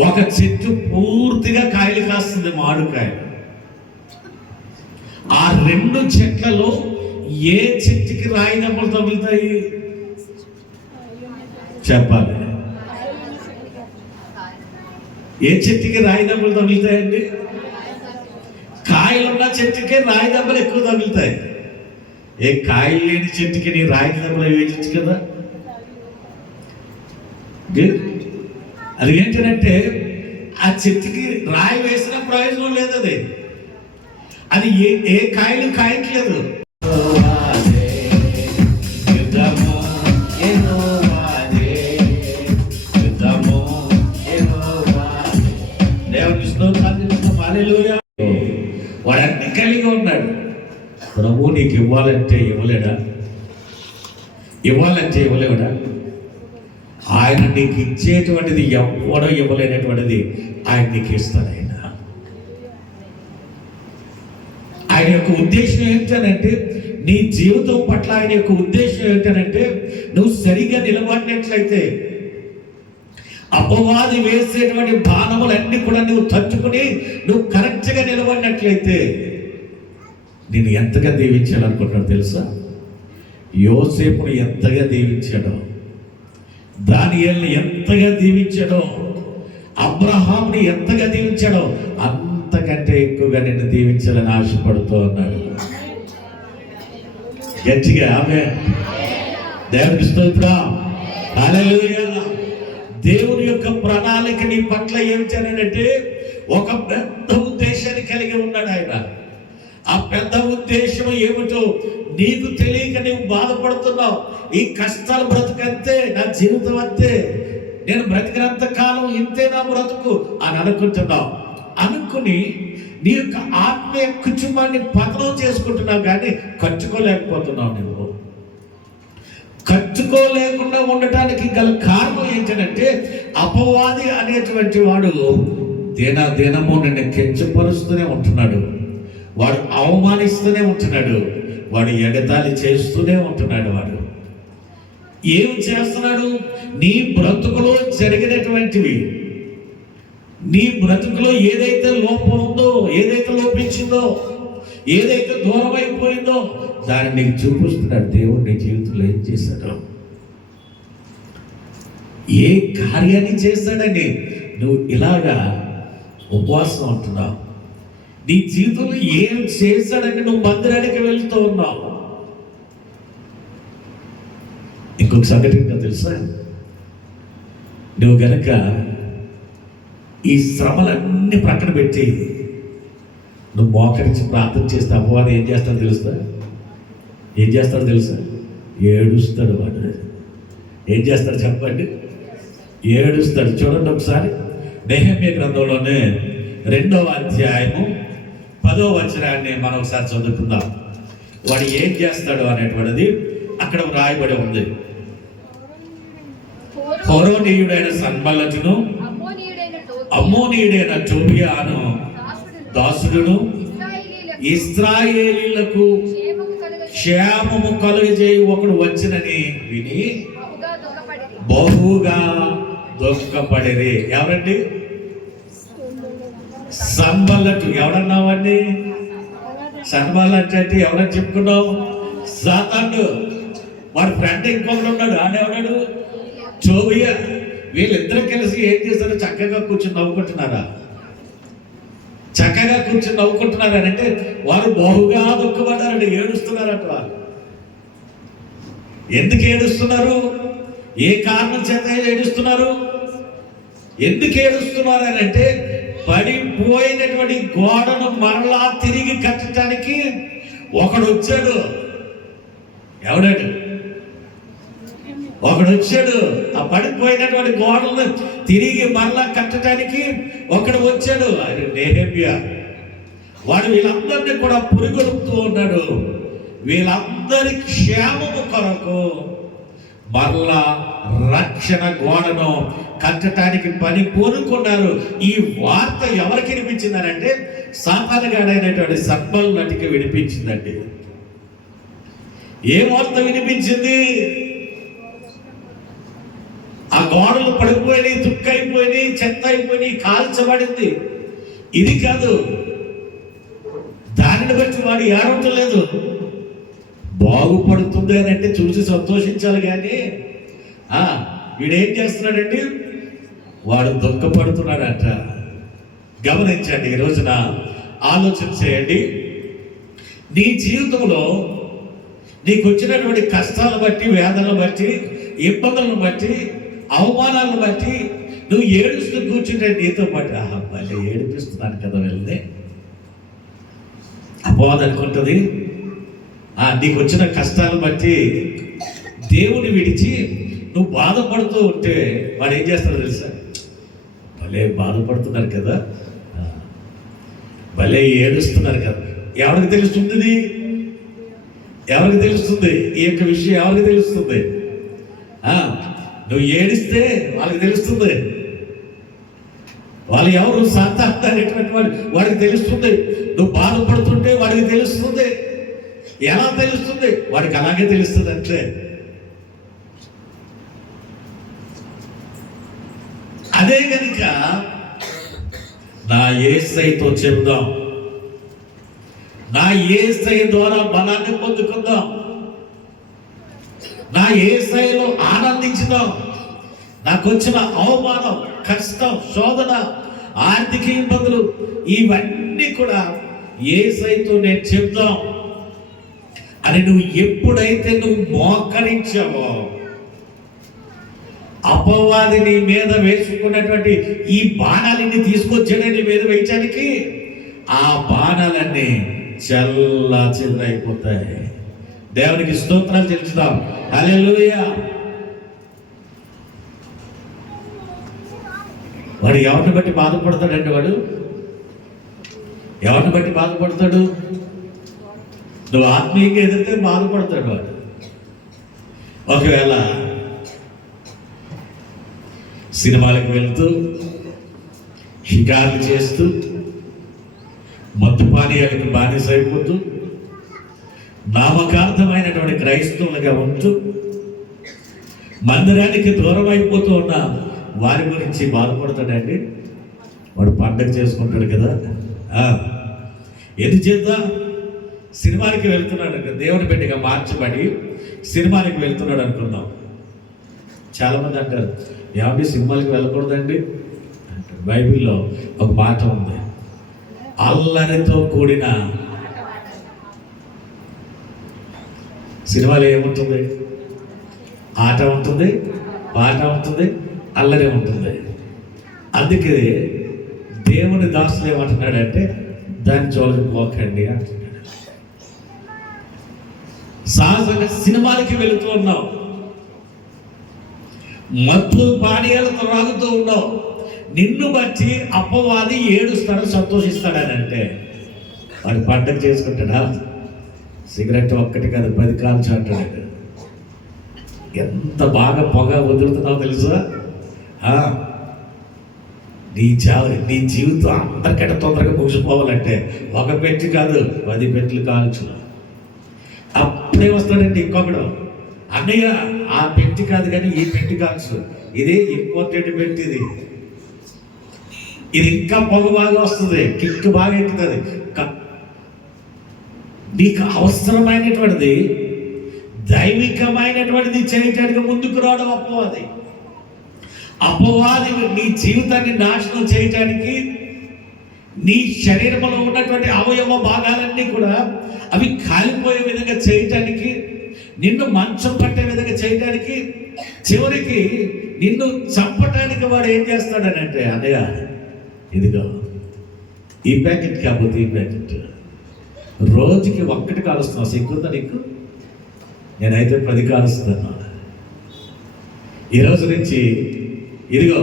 ఒక చెట్టు పూర్తిగా కాయలు కాస్తుంది, మామిడికాయలు. ఆ 2 చెట్లలో ఏ చెట్టుకి రాయి దెబ్బలు తగులుతాయి చెప్పాలి? ఏ చెట్టుకి రాయి దెబ్బలు తగులుతాయండి? కాయలున్న చెట్టుకే రాయి దెబ్బలు ఎక్కువ తగులుతాయి. ఏ కాయలు లేని చెట్టుకి నీ రాయి దెబ్బలు వేయచ్చు కదా. అది ఏంటంటే ఆ చెట్టుకి రాయి వేసిన ప్రయోజనం లేదు. అది ఏ కాయలు కాయట్లేదు. వాడు అన్ని కలిగి ఉన్నాడు. ప్రభు నీకు ఇవ్వాలంటే ఇవ్వలేడా? ఇవ్వాలంటే ఇవ్వలేడా? ఆయన నీకు ఇచ్చేటువంటిది ఎవడో ఇవ్వలేనటువంటిది ఆయన నీకు ఇస్తాడు. ఆయన యొక్క ఉద్దేశం ఏంటనంటే, నీ జీవితం పట్ల ఆయన యొక్క ఉద్దేశం ఏంటనంటే, నువ్వు సరిగా నిలబడినట్లయితే, అపవాది వేసేటువంటి బాణములన్నీ కూడా నువ్వు తట్టుకుని నువ్వు కరెక్ట్గా నిలబడినట్లయితే నేను ఎంతగా దీవించాలనుకుంటున్నాడు తెలుసా? యోసేపును ఎంతగా దీవించాడో, దానియేలుని ఎంతగా దీవించాడో, అబ్రహాముని ఎంతగా దీవించాడో అంతకంటే ఎక్కువగా నిన్ను దీవించాలని ఆశపడుతూ ఉన్నాడు. గట్టిగా ఆమేన్. దేవునికి స్తోత్రం. హల్లెలూయా. దేవుని యొక్క ప్రణాళిక నీ పట్ల ఏమిటనంటే ఒక పెద్ద ఉద్దేశాన్ని కలిగి ఉన్నాడు ఆయన. ఆ పెద్ద ఉద్దేశం ఏమిటో నీకు తెలియక నీవు బాధపడుతున్నావు. ఈ కష్టాలు బ్రతుకంతే, నా జీవితం అంతే, నేను బ్రతికినంత కాలం ఇంతే నా బ్రతుకు అని అనుకుంటున్నావు. అనుకుని నీ యొక్క ఆత్మీయ కుటుంబాన్ని పతనం చేసుకుంటున్నావు, కానీ కట్టుకోలేకపోతున్నావు. నువ్వు కట్టుకోలేకుండా ఉండటానికి గల కారణం ఏంటంటే, అపవాది అనేటువంటి వాడు దినము నిన్ను కించపరుస్తూనే ఉంటున్నాడు, వాడు అవమానిస్తూనే ఉంటున్నాడు, వాడు ఎగతాళి చేస్తూనే ఉంటున్నాడు. వాడు ఏం చేస్తున్నాడు? నీ బ్రతుకులో జరిగినటువంటివి, నీ బ్రతుకులో ఏదైతే లోపం ఉందో, ఏదైతే లోపించిందో, ఏదైతే దూరం అయిపోయిందో దాన్ని నీకు చూపిస్తున్నాడు. దేవుడు నీ జీవితంలో ఏం చేశాడు, ఏ కార్యాన్ని చేశాడని నువ్వు ఇలాగా ఉపవాసం ఉంటున్నావు. నీ జీవితంలో ఏం చేశాడని నువ్వు మందిరానికి వెళ్తూ ఉన్నావు. ఇంకొక సంగతి ఇంకా తెలుసా? నువ్వు గనక ఈ శ్రమలన్నీ ప్రక్కన పెట్టి నువ్వు మోకరించి ప్రార్థన చేస్తే అపవాది ఏం చేస్తాడో తెలుసా? ఏం చేస్తాడో తెలుసా? ఏడుస్తాడు. వాడు ఏం చేస్తాడు చెప్పండి? ఏడుస్తాడు. చూడండి ఒకసారి నెహెమ్యా గ్రంథంలోనే 2వ అధ్యాయము 10వ వచనాన్ని మనం ఒకసారి చదువుకుందాం. వాడు ఏం చేస్తాడు అనేటువంటిది అక్కడ వ్రాయబడి ఉంది. హోరోనీయుడైన సన్బల్లతును, అమ్మోనీయుడైన టోబియాను దాసుడును ఇశ్రాయేలీయులకు క్షేమము కలుగజేయి ఒకడు వచ్చినని విని బహుగా దుఃఖపడిరి. ఎవరండి? సన్బల్లతు. ఎవరన్నావండి? సన్బల్లతు అంటే ఎవరని చెప్పుకున్నావు? సాతాను. వాడి ఫ్రెండ్ ఇంకొకడు ఉన్నాడు, ఆడేవాడు చోబియా. వీళ్ళిద్దరూ కలిసి ఏం చేశారు? చక్కగా కూర్చొని నవ్వుకుంటున్నారా? చక్కగా కూర్చొని నవ్వుకుంటున్నారు అని అంటే వారు బహుగా దుఃఖపడ్డారండి, ఏడుస్తున్నారట. వాళ్ళు ఎందుకు ఏడుస్తున్నారు? ఏ కారణం చేత ఏడుస్తున్నారు? ఎందుకు ఏడుస్తున్నారు అని అంటే పడిపోయినటువంటి గోడను మరలా తిరిగి కట్టడానికి ఒకడు వచ్చాడు. ఎవడాడు? ఒకడు వచ్చాడు. ఆ పడిపోయినటువంటి గోడలను తిరిగి మరలా కట్టడానికి ఒకడు వచ్చాడు. ఆయన నెహెమ్యా. వాడు వీళ్ళందరినీ కూడా పురుగొలుపుతూ ఉన్నాడు. వీళ్ళందరి క్షేమము కొరకు మరలా రక్షణ గోడను కట్టడానికి పని పూనుకున్నారు. ఈ వార్త ఎవరికి వినిపించిందనంటే సాతానుగాడైనటువంటి సన్బల్లటికి వినిపించిందండి. ఏ వార్త వినిపించింది? ఆ గోడలు పడిపోయినాయి, తుక్కైపోయినాయి, చెత్త అయిపోయినాయి, కాల్చబడింది. ఇది కాదు, దానిని బట్టి వాడు ఏడవటం లేదు. బాగుపడుతుంది అని అంటే చూసి సంతోషించాలి. కానీ వీడేం చేస్తున్నాడండి? వాడు దుఃఖపడుతున్నాడట. గమనించండి, ఈ రోజున ఆలోచన చేయండి. నీ జీవితంలో నీకు వచ్చినటువంటి కష్టాలను బట్టి, వేదనలు బట్టి, ఇబ్బందులను బట్టి, అవమానాలను బట్టి నువ్వు ఏడుస్తూ కూర్చుంటే నీతో పాటు భలే ఏడిపిస్తున్నాను కదా వెళ్ళి అపోదనుకుంటుంది. నీకు వచ్చిన కష్టాలను బట్టి దేవుని విడిచి నువ్వు బాధపడుతూ ఉంటే వాడు ఏం చేస్తాడో తెలుసా? భలే బాధపడుతున్నారు కదా, భలే ఏడుస్తున్నారు కదా. ఎవరికి తెలుస్తుంది? ఎవరికి తెలుస్తుంది ఈ యొక్క విషయం? ఎవరికి తెలుస్తుంది? నువ్వు ఏడిస్తే వాళ్ళకి తెలుస్తుంది. వాళ్ళు ఎవరు? సాతానుడైనటువంటి వాడికి తెలుస్తుంది. నువ్వు బాధపడుతుంటే వాడికి తెలుస్తుంది. ఎలా తెలుస్తుంది? వాడికి అలాగే తెలుస్తుంది అంతే. అదే కనుక నా యేసయ్యతో చెబుదాం, నా యేసయ్య ద్వారా బలాన్ని పొందుకుందాం, నా యేసయ్యలో ఆనందించుదాం. నాకు వచ్చిన అవమానం, కష్టం, శోధన, ఆర్థిక ఇబ్బందులు ఇవన్నీ కూడా యేసయ్యతో నేను చెప్దాం అని నువ్వు ఎప్పుడైతే నువ్వు మోకరించావో, అపవాది నీ మీద వేసుకున్నటువంటి ఈ బాణాలన్నీ తీసుకొచ్చాడే నీ మీద వేయడానికి, ఆ బాణాలన్నీ చల్లా చెల్లైపోతాయి. దేవునికి స్తోత్రాలు చెల్లిద్దాం. హల్లెలూయా. వాడు ఎవరిని బట్టి బాధపడతాడండి? వాడు ఎవరిని బట్టి బాధపడతాడు? నువ్వు ఆత్మీయంగా ఎదిరితే బాధపడతాడు వాడు. ఒకవేళ సినిమాలకు వెళ్తూ, షికార్లు చేస్తూ, మత్తు పానీయాలకు బానిస అయిపోతూ, నామకార్థమైనటువంటి క్రైస్తవులుగా ఉంటూ, మందిరానికి దూరం అయిపోతూ ఉన్న వారి గురించి బాధపడతాడండి. వాడు పండగ చేసుకుంటాడు కదా. ఎందుచేత? సినిమానికి వెళ్తున్నాడు, దేవుని బిడ్డగా మార్చబడి సినిమానికి వెళ్తున్నాడు అనుకుందాం. చాలామంది అంటారు, ఏమంటే సినిమాలకు వెళ్ళకూడదండి అంటారు. బైబిల్లో ఒక మాట ఉంది, అల్లరితో కూడిన సినిమాలో ఏముంటుంది? ఆట ఉంటుంది, పాట ఉంటుంది, అల్లరి ఉంటుంది. అందుకే దేవుని దాసులు ఏమంటున్నాడంటే దాన్ని జోలికి పోకండి అంటున్నాడు. సహజంగా సినిమాలకి వెళుతూ ఉన్నావు, మత్తు పానీయాలతో రాగుతూ ఉన్నావు, నిన్ను బట్టి అపవాది ఏడుస్తాడు, సంతోషిస్తాడనంటే వాడు పండగ చేసుకుంటాడా? సిగరెట్ ఒక్కటి కాదు 10 కాల్చి అంటాడు. ఎంత బాగా పొగ వదులుతున్నావు తెలుసా? నీ జీవితం అందరికంటే తొందరగా ముగిసిపోవాలంటే ఒక పెట్టి కాదు 10 పెట్లు కాల్చు. అప్పుడే వస్తాడండి ఇంకొకడు, అన్నయ్య ఆ పెట్టి కాదు కానీ ఈ పెట్టి కాల్చు, ఇది ఇంపార్టెంట్ పెట్టి, ఇది ఇంకా పొగ బాగా వస్తుంది, కిక్ బాగా ఎక్కుతుంది. నీకు అవసరమైనటువంటిది దైవికమైనటువంటిది చేయటానికి ముందుకు రావడం అపవాది నీ జీవితాన్ని నాశనం చేయటానికి, నీ శరీరంలో ఉన్నటువంటి అవయవ భాగాలన్నీ కూడా అవి కాలిపోయే విధంగా చేయటానికి, నిన్ను మంచం పట్టే విధంగా చేయటానికి, చివరికి నిన్ను చంపటానికి వాడు ఏం చేస్తాడనంటే, అన్నయ్య ఇదిగో ఈ ప్యాకెట్ కాకపోతే ఈ ప్యాకెట్, రోజుకి ఒక్కటి కాలుస్తున్నావు, సిగ్గుందా నీకు? నేనైతే 10 కాలుస్తున్నాను. ఈరోజు నుంచి ఇదిగో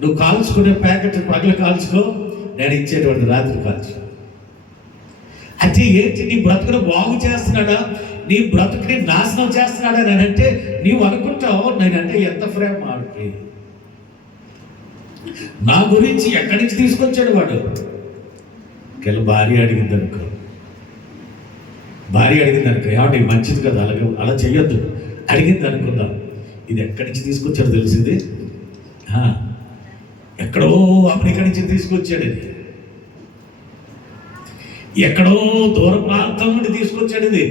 నువ్వు కాల్చుకునే ప్యాకెట్ పగలు కాల్చుకో, నేను ఇచ్చేటువంటి రాత్రి కాల్చు. అంటే ఏంటి, నీ బ్రతుకును బాగు చేస్తున్నాడా, నీ బ్రతుకుని నాశనం చేస్తున్నాడా అని అంటే నీవు అనుకుంటావు నేనంటే ఎంత ప్రేమ వాడికి, నా గురించి ఎక్కడి నుంచి తీసుకొచ్చాడు వాడు. భార్య అడిగిందనుకో, ఏమంటే మంచిది కదా, అలా చెయ్యొద్దు అడిగింది అనుకుందాం. ఇది ఎక్కడి నుంచి తీసుకొచ్చాడు తెలిసింది, ఎక్కడో అమెరికా నుంచి తీసుకొచ్చాడు, ఇది ఎక్కడో దూర ప్రాంతం నుండి తీసుకొచ్చాడు, ఇది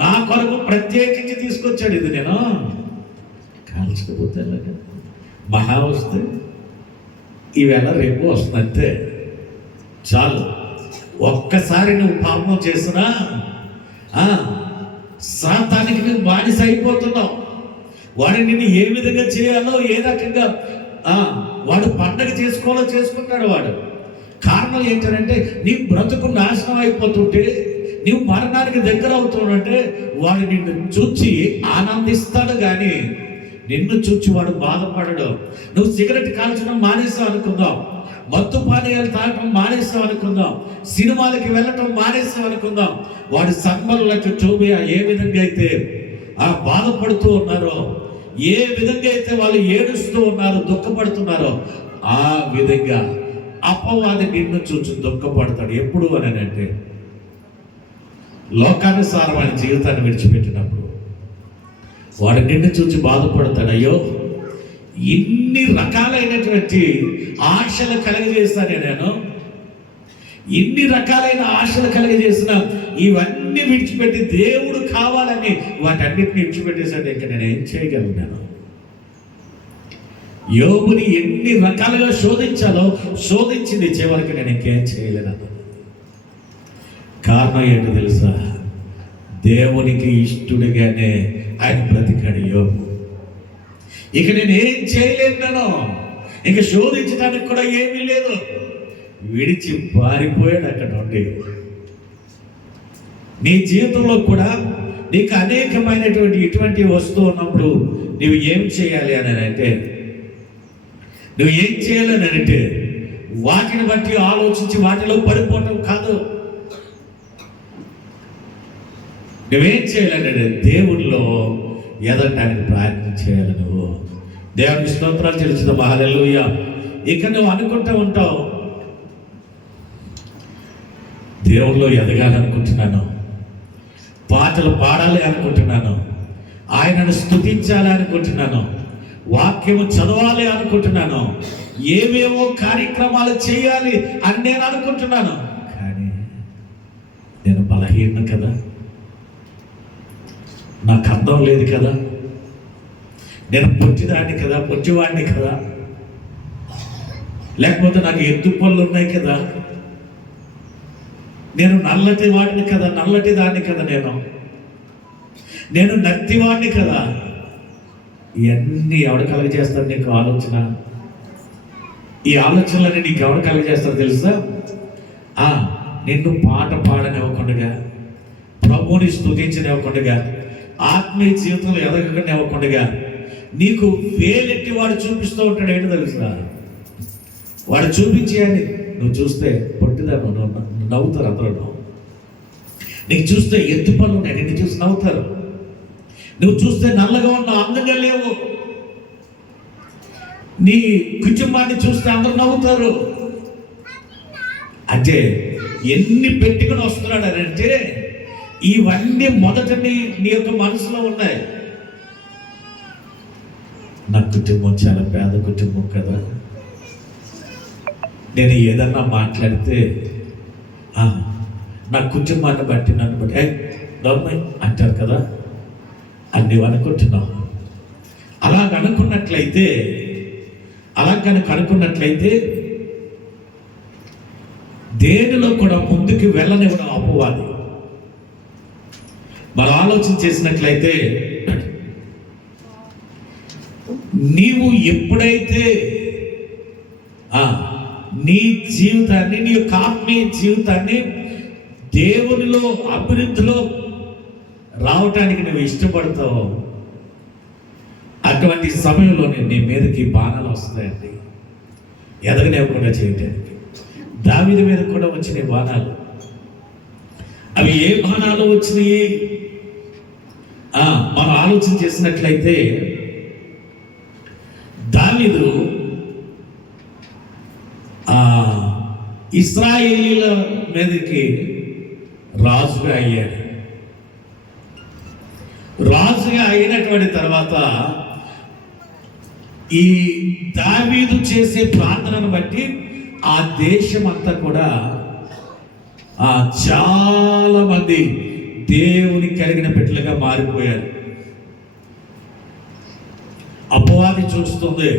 నా కొరకు ప్రత్యేకించి తీసుకొచ్చాడు, ఇది నేను కాల్చకపోతే మహా వస్తే ఈవేళ రేపు వస్తుంది అంతే చాలు. ఒక్కసారి నువ్వు పాపం చేసినా సాతానికి నువ్వు బానిస అయిపోతున్నావు. వాడు నిన్ను ఏ విధంగా చేయాలో, ఏ రకంగా వాడు పండగ చేసుకోవాలో చేసుకుంటాడు వాడు. కారణం ఏంటంటే నీ బ్రతుకు నాశనం అయిపోతుంటే, నీవు మరణానికి దగ్గర అవుతుంటే వాడు నిన్ను చూచి ఆనందిస్తాడు, కానీ నిన్ను చూచి వాడు బాధపడడు. నువ్వు సిగరెట్ కాల్చడం మానేసావు అనుకుందాం, మత్తు పానీయాలు తాగడం మానేసావు అనుకుందాం, సినిమాలకి వెళ్ళటం మానేసావు అనుకుందాం, వాడు సంబరులకు టోబియా ఏ విధంగా అయితే బాధపడుతూ ఉన్నారో, ఏ విధంగా అయితే వాళ్ళు ఏడుస్తూ ఉన్నారో, దుఃఖపడుతున్నారో, ఆ విధంగా అపవాది నిన్ను చూసి దుఃఖపడతాడు. ఎప్పుడు అని అంటే లోకానుసారమైన జీవితాన్ని విడిచిపెట్టినప్పుడు వాడు నిన్ను చూసి బాధపడతాడు. అయ్యో ఇన్ని రకాలైనటువంటి ఆశలు కలగజేస్తానే నేను, ఇన్ని రకాలైన ఆశలు కలగజేసిన ఇవన్నీ విడిచిపెట్టి దేవుడు కావాలని వాటన్నిటిని విడిచిపెట్టేసాడు. ఇంకా నేను ఏం చేయగలను? యోబుని ఎన్ని రకాలుగా శోధించాలో శోధించింది, చివరికి నేను ఇంకేం చేయలేను. కారణం ఏంటో తెలుసా? దేవునికి ఇష్టడుగానే ఆయన బ్రతికాడు యోబు. ఇక నేను ఏం చేయలేను, ఇక శోధించడానికి కూడా ఏమీ లేదు, విడిచి పారిపోయాడు అక్కడ నుండి. నీ జీవితంలో కూడా నీకు అనేకమైనటువంటి ఇటువంటి వస్తువు ఉన్నప్పుడు నువ్వు ఏం చేయాలి అని అంటే, నువ్వు ఏం చేయాలని అంటే వాటిని బట్టి ఆలోచించి వాటిలో పడిపోవటం కాదు. నువ్వేం చేయాలంటే దేవుడిలో ఎదగటానికి ప్రయత్నం చేయాలి. నువ్వు దేవునికి స్తోత్రాలు చెల్లించుదాం, హల్లెలూయా. ఇక నువ్వు అనుకుంటూ ఉంటావు, దేవుళ్ళో ఎదగాలనుకుంటున్నాను, పాటలు పాడాలి అనుకుంటున్నాను, ఆయనను స్తుతించాలి అనుకుంటున్నాను, వాక్యము చదవాలి అనుకుంటున్నాను, ఏవేవో కార్యక్రమాలు చేయాలి అని నేను అనుకుంటున్నాను. కానీ నేను బలహీన కదా, నాకు అర్థం లేదు కదా, నేను పొట్టిదాన్ని కదా, పొట్టివాడిని కదా, లేకపోతే నాకు ఎత్తు పళ్ళు ఉన్నాయి కదా, నేను నల్లటి వాడిని కదా, నల్లటి దాన్ని కదా, నేను నత్తివాడిని కదా. ఇవన్నీ ఎవడు కలుగజేస్తాడు నీకు ఆలోచన? ఈ ఆలోచనలన్నీ నీకు ఎవడు కలుగజేస్తారో తెలుసా? నిన్ను పాట పాడనివ్వకుండా, ప్రభువుని స్తుతించనివ్వకుండా, ఆత్మీయ జీవితంలో ఎదగనివ్వకుండా, నీకు వేలెట్టి వాడు చూపిస్తూ ఉంటాడు. ఏంటో తెలుసా? వాడు చూపించేయండి, నువ్వు చూస్తే పొట్టిదా నవ్వుతారు అందరూ. నీకు చూస్తే ఎత్తు పనులు ఉన్నాయి, నిన్ను చూసి నవ్వుతారు. నువ్వు చూస్తే నల్లగా ఉన్నావు, అందంగా లేవు. నీ కుటుంబాన్ని చూస్తే అందరూ నవ్వుతారు. అంటే ఎన్ని పెట్టుకుని వస్తున్నాడు అని అంటే ఇవన్నీ మొదట నీ యొక్క మనసులో ఉన్నాయి. నా కుటుంబం చాలా పేద కుటుంబం కదా, నేను ఏదన్నా మాట్లాడితే నా కుటుంబాన్ని బట్టి నన్ను బట్టి దొరమై అంటారు కదా, అని నీవు అనుకుంటున్నావు. అలా కనుక్కున్నట్లయితే దేనిలో కూడా ముందుకు వెళ్ళనివ్వడం అపవాది. మనం ఆలోచన చేసినట్లయితే నీవు ఎప్పుడైతే నీ జీవితాన్ని, నీ యొక్క ఆత్మీయ జీవితాన్ని దేవునిలో అభివృద్ధిలో రావటానికి నువ్వు ఇష్టపడతావు, అటువంటి సమయంలోనే నీ మీదకి బాణాలు వస్తాయండి, ఎదగనివ్వకుండా చేయటానికి. దావీదు మీద కూడా వచ్చినాయి బాణాలు. అవి ఏ బాణాలు వచ్చినాయి మనం ఆలోచన చేసినట్లయితే, దావీదు ఇశ్రాయేలీల మీదకి రాజుగా అయ్యాడు. రాజుగా అయినటువంటి తర్వాత ఈ దావీదు చేసే ప్రార్థనను బట్టి ఆ దేశం అంతా కూడా చాలా మంది దేవుని కలిగిన బిడ్డలుగా మారిపోయారు. అపవాది చూస్తుంది,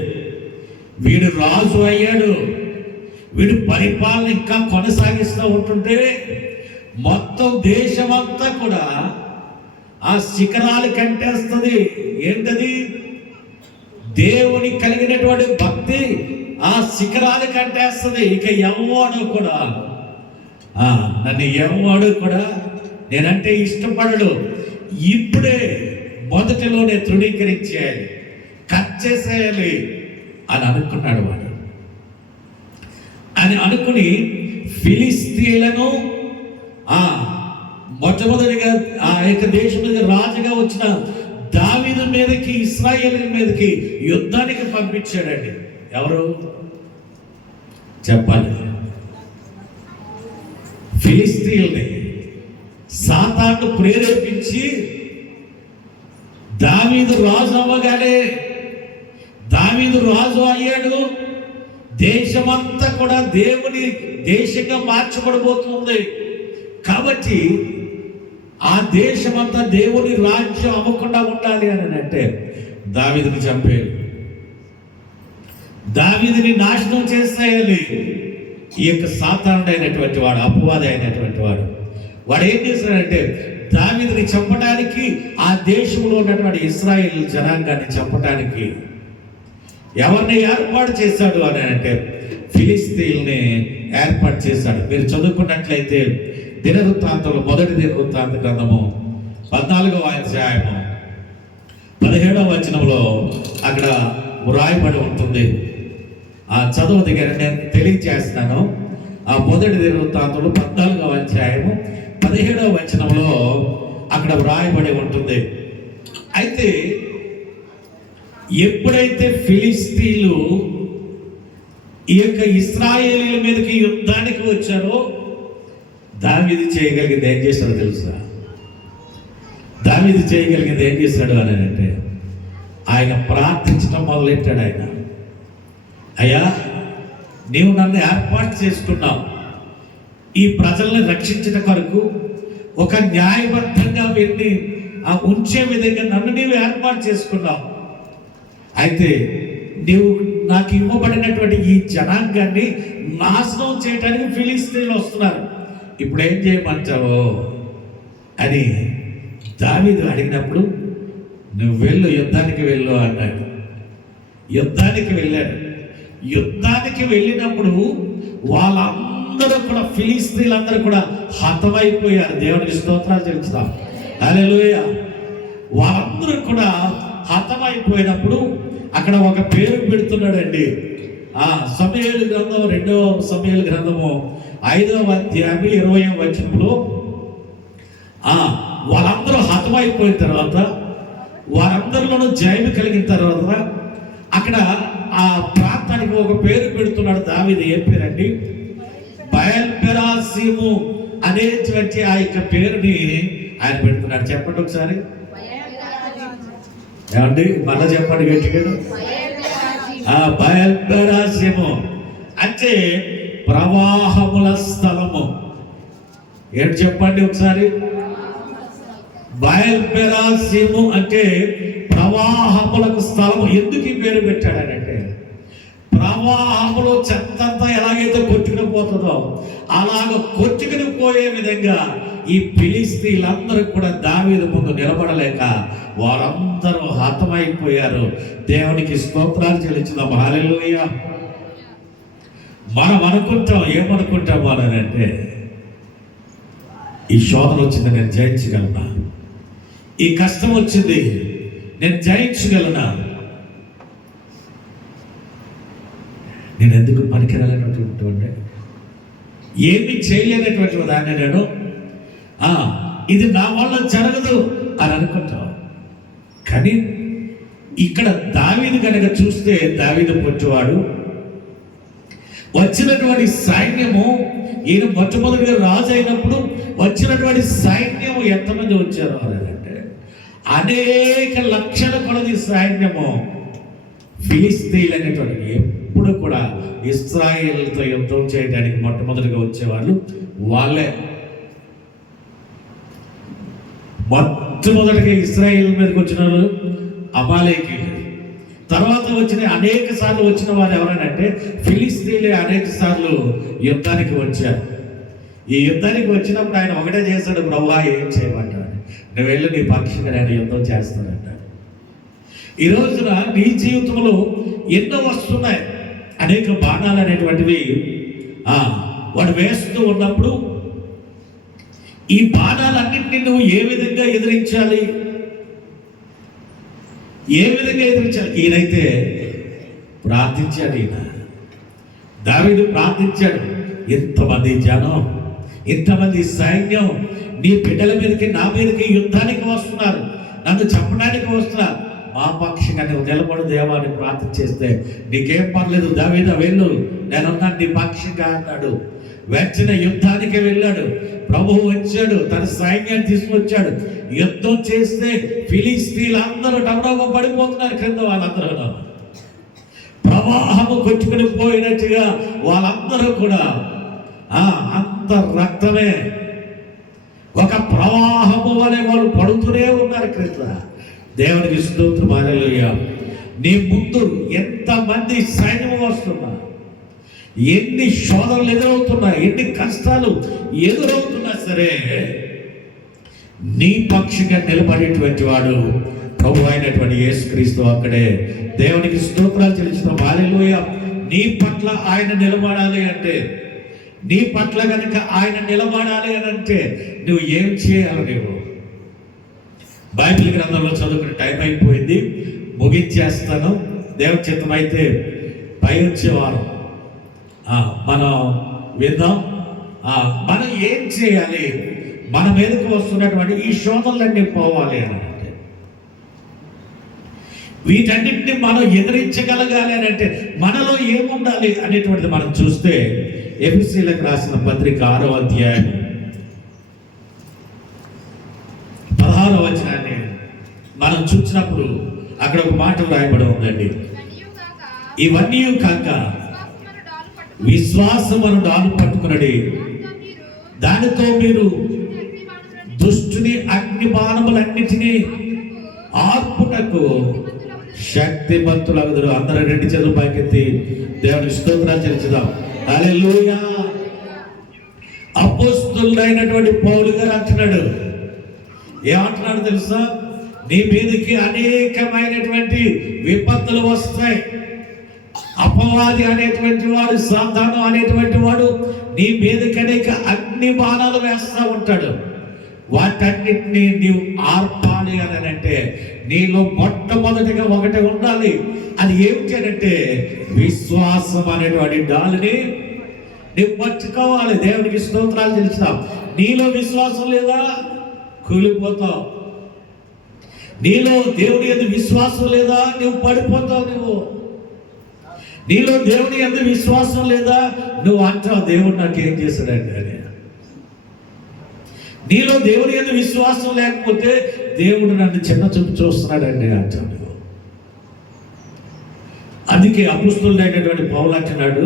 వీడు రాజు అయ్యాడు, వీడు పరిపాలన ఇంకా కొనసాగిస్తూ ఉంటుంటే మొత్తం దేశమంతా కూడా ఆ శిఖరాలు కంటేస్తుంది. ఏంటది? దేవుని కలిగినటువంటి భక్తి ఆ శిఖరాలు కంటేస్తుంది. ఇక ఎవడు కూడా నన్ను ఎవడు కూడా నేనంటే ఇష్టపడడు, ఇప్పుడే మొదటిలోనే తృణీకరించేయాలి, కట్ చేసేయాలి అని అనుకున్నాడు వాడు. అని అనుకుని ఫిలిస్తీన్లను మొట్టమొదటిగా ఆ యొక్క దేశం మీద రాజుగా వచ్చిన దావీదు మీదకి, ఇశ్రాయేలు మీదకి యుద్ధానికి పంపించాడండి. ఎవరు చెప్పాలి? ఫిలిస్తీన్లని సాతాను ప్రేరేపించి దావీదు రాజు అవ్వగానే, దావీదు రాజు అయ్యాడు, దేశమంతా కూడా దేవుని దేశంగా మార్చబడబోతుంది. కాబట్టి ఆ దేశమంతా దేవుని రాజ్యం అవ్వకుండా ఉండాలి అని అంటే దావీదుని చంపేయాలి, దావీదుని నాశనం చేసేయాలి. ఈ యొక్క సాతానుడైనటువంటి వాడు, అపవాది అయినటువంటి వాడు ఏం చేశాడంటే దావీదుని చంపడానికి, ఆ దేశంలో ఉన్నటువంటి ఇశ్రాయేలు జనాంగాన్ని చంపడానికి ఎవరిని ఏర్పాటు చేశాడు అని అంటే ఫిలిస్తీన్ని ఏర్పాటు చేశాడు. మీరు చదువుకున్నట్లయితే దినవృత్తాంతంలో, మొదటి దినవృత్తాంత గ్రంథము 14వ అధ్యాయము 17వ వచనంలో అక్కడ వ్రాయబడి ఉంటుంది. ఆ చదువు దగ్గర నేను తెలియజేస్తున్నాను. ఆ మొదటి దినవృత్తాంతంలో 14వ అధ్యాయము 17వ వచనంలో అక్కడ వ్రాయబడి ఉంటుంది. అయితే ఎప్పుడైతే ఫిలిస్తీన్లు ఈ యొక్క ఇశ్రాయేలీల మీదకి యుద్ధానికి వచ్చారో దావీదు చేయగలిగింది ఏం చేశాడో తెలుసా? దావీదు చేయగలిగింది ఏం చేశాడు అని అంటే ఆయన ప్రార్థించడం మొదలెట్టాడు. ఆయన, అయ్యా నీవు నన్ను ఏర్పాటు చేసుకున్నావు, ఈ ప్రజల్ని రక్షించడం కొరకు ఒక న్యాయబద్ధంగా వీరిని ఉంచే విధంగా నన్ను నీవు ఏర్పాటు చేసుకున్నావు. అయితే నీవు నాకు ఇవ్వబడినటువంటి ఈ జనాంగాన్ని నాశనం చేయడానికి ఫిలిస్తీన్లు వస్తున్నారు, ఇప్పుడు ఏం చేయమంటావు అని దావీదు అడిగినప్పుడు, నువ్వు వెళ్ళు, యుద్ధానికి వెళ్ళు అన్నాడు. యుద్ధానికి వెళ్ళాడు. యుద్ధానికి వెళ్ళినప్పుడు వాళ్ళందరూ కూడా, ఫిలిస్తీన్లందరూ కూడా హతమైపోయారు. దేవునికి స్తోత్రాలు చెల్లిస్తాం. హల్లెలూయా. వాళ్ళందరూ కూడా హతమైపోయినప్పుడు అక్కడ ఒక పేరు పెడుతున్నాడండి. సమూయేలు గ్రంథం, 2వ సమూయేలు గ్రంథము 5వ అధ్యాయం 20వ వచనంలో వాళ్ళందరూ హతమైపోయిన తర్వాత, వారందరిలోనూ జయము కలిగిన తర్వాత అక్కడ ఆ ప్రాంతానికి ఒక పేరు పెడుతున్నాడు దావీదు. ఏం పేరండి? బయల్పెరాసీము అనేటువంటి ఆ యొక్క పేరుని ఆయన పెడుతున్నాడు. చెప్పండి ఒకసారి, ఏమండి? మళ్ళా చెప్పండి గట్టిగా. బయల్పెరాసీము అంటే ప్రవాహముల స్థలము. ఏంటి చెప్పండి ఒకసారి? బయల్పెరాసీము అంటే ప్రవాహములకు స్థలము. ఎందుకు ఈ పేరు పెట్టాడనంటే, ప్రవాహములో చెత్తంతా ఎలాగైతే కొట్టుకుని పోతుందో అలాగ కొట్టుకుని పోయే విధంగా ఈ ఫిలిష్తీయులందరూ కూడా దావీదు ముందు నిలబడలేక వారందరూ హతమైపోయారు. దేవునికి స్తోత్రాలు చెల్లించుదాం. హల్లెలూయా. మనం అనుకుంటాం, ఏమనుకుంటాం అంటే, ఈ శోధన వచ్చింది నేను జయించగలనా, ఈ కష్టం వచ్చింది నేను జయించగలనా, నేను ఎందుకు పనికిరాలనేటువంటి, ఏమి చేయలేనటువంటి దాన్ని నేను ఇది నా వల్ల జరగదు అని అనుకుంటాం. కానీ ఇక్కడ దావీదు కనుక చూస్తే, దావీదు పొట్టువాడు, వచ్చినటువంటి సైన్యము, ఈయన మొట్టమొదటిగా రాజు అయినప్పుడు వచ్చినటువంటి సైన్యం ఎంతమంది వచ్చారు అంటే అనేక లక్షల కొలది సైన్యము. ఫిలిష్తీయులు అనేటువంటి ఎప్పుడు కూడా ఇశ్రాయేలుతో యుద్ధం చేయడానికి మొట్టమొదటిగా వచ్చేవాళ్ళు వాళ్ళే. మొట్టమొదటిగా ఇశ్రాయేల్ మీదకి వచ్చిన వాళ్ళు అమాలేకీయులు. తర్వాత వచ్చిన అనేక సార్లు వచ్చిన వారు ఎవరంటే ఫిలిష్తీయులే అనేక సార్లు యుద్ధానికి వచ్చారు. ఈ యుద్ధానికి వచ్చినప్పుడు ఆయన ఒకటే చేశాడు, ప్రభువా ఏం చేయమంటాడు, నువ్వు వెళ్ళి నీ పక్షంగా నేను యుద్ధం చేస్తానంటాడు. ఈ రోజున నీ జీవితంలో ఎన్నో వస్తున్నాయి, అనేక బాణాలు అనేటువంటివి వాడు వేస్తూ ఉన్నప్పుడు ఈ బాణాలన్నింటినీ నువ్వు ఏ విధంగా ఎదిరించాలి, ఏ విధంగా ఎదిరించాలి? ఈయనైతే ప్రార్థించాడు. ఈయన దావీదు ప్రార్థించాడు, ఎంతమంది జనం, ఇంతమంది సైన్యం నీ బిడ్డల మీదకి, నా మీదకి యుద్ధానికి వస్తున్నారు, నన్ను చంపడానికి వస్తున్నారు, మా పక్షంగా నువ్వు నిలబడు దేవా అని ప్రార్థన చేస్తే నీకేం పర్లేదు దావీదు వెళ్ళు, నేనున్నాను నీ పక్షంగా అన్నాడు. వెంటనే యుద్ధానికి వెళ్ళాడు. ప్రభువు వచ్చాడు, తన సైన్యాన్ని తీసుకొచ్చాడు. యుద్ధం చేస్తే ఫిలిష్తీయులు అందరూ డబ్బుగా పడిపోతున్నారు క్రింద. వాళ్ళందరూ ప్రవాహము కొట్టుకుని పోయినట్టుగా వాళ్ళందరూ కూడా అంత రక్తమే, ఒక ప్రవాహము వలె వాళ్ళు పడుతూనే ఉన్నారు క్రింద. దేవునికి స్తోత్రం. హల్లెలూయా. నీ ముందు ఎంతమంది సైన్యం వస్తున్నా, ఎన్ని శోధనలు ఎదురవుతున్నా, ఎన్ని కష్టాలు ఎదురవుతున్నా సరే నీ పక్షంగా నిలబడేటువంటి వాడు ప్రభు అయినటువంటి యేసుక్రీస్తు అక్కడే. దేవునికి స్తోత్రాలు చెల్లిస్తున్నాం. హల్లెలూయా. నీ పట్ల ఆయన నిలబడాలి అంటే, నీ పట్ల కనుక ఆయన నిలబడాలి అని అంటే నువ్వు ఏం చేయాలి? నువ్వు బైబిల్ గ్రంథంలో చదువుకునే టైం అయిపోయింది, ముగించేస్తాను. దేవుని చిత్తమైతే పై వచ్చేవారు మనం విందాం. మనం ఏం చేయాలి, మన మీదకు వస్తున్నటువంటి ఈ శోధనలన్నీ పోవాలి అని అంటే, వీటన్నిటిని మనం ఎదిరించగలగాలి అని అంటే మనలో ఏముండాలి అనేటువంటిది మనం చూస్తే ఎఫెసీయులకు రాసిన పత్రిక 6వ అధ్యాయం 16వ వచనాన్ని మనం చూసినప్పుడు అక్కడ ఒక మాట వ్రాయబడి ఉందండి. ఇవన్నీ కాక విశ్వాసమును డాలు పట్టుకునడి, దానితో మీరు దుష్టుని అగ్ని బాణములన్నిటినీ ఆర్పుటకు శక్తిమంతులగుదురు. అందరూ రెండు చేతులు పైకెత్తి దేవుని స్తోత్రాలు చెల్లించుదాం. హల్లెలూయా. అపోస్తలుడైనటువంటి పౌలు గారు అంటున్నాడు, ఏమంటున్నాడు తెలుసా? నీ మీదకి అనేకమైనటువంటి విపత్తులు వస్తాయి. అపవాది అనేటువంటి వాడు, సాతాను అనేటువంటి వాడు నీ మీదకి అనేక అగ్ని బాణాలు వేస్తూ ఉంటాడు. వాటన్నిటినీ నీవు ఆర్పాలి అని అంటే నీలో మొట్టమొదటిగా ఒకటి ఉండాలి. అది ఏమిటంటే విశ్వాసం అనేటువంటి డాలుని నువ్వు పట్టుకోవాలి. దేవునికి స్తోత్రాలు చెల్లిస్తాం. నీలో విశ్వాసం లేదా కూలిపోతావు. నీలో దేవుని యందు విశ్వాసం లేదా నువ్వు పడిపోతావు. నీలో దేవుని యందు విశ్వాసం లేదా నువ్వు అంటావు దేవుడు నాకేం చేశాడండి అని. నీలో దేవుని యందు విశ్వాసం లేకపోతే దేవుడు నన్ను చిన్న చూపు చూస్తున్నాడండి అంటాడు. అందుకే అపుస్తలుడైనటువంటి పౌలు అంటున్నాడు,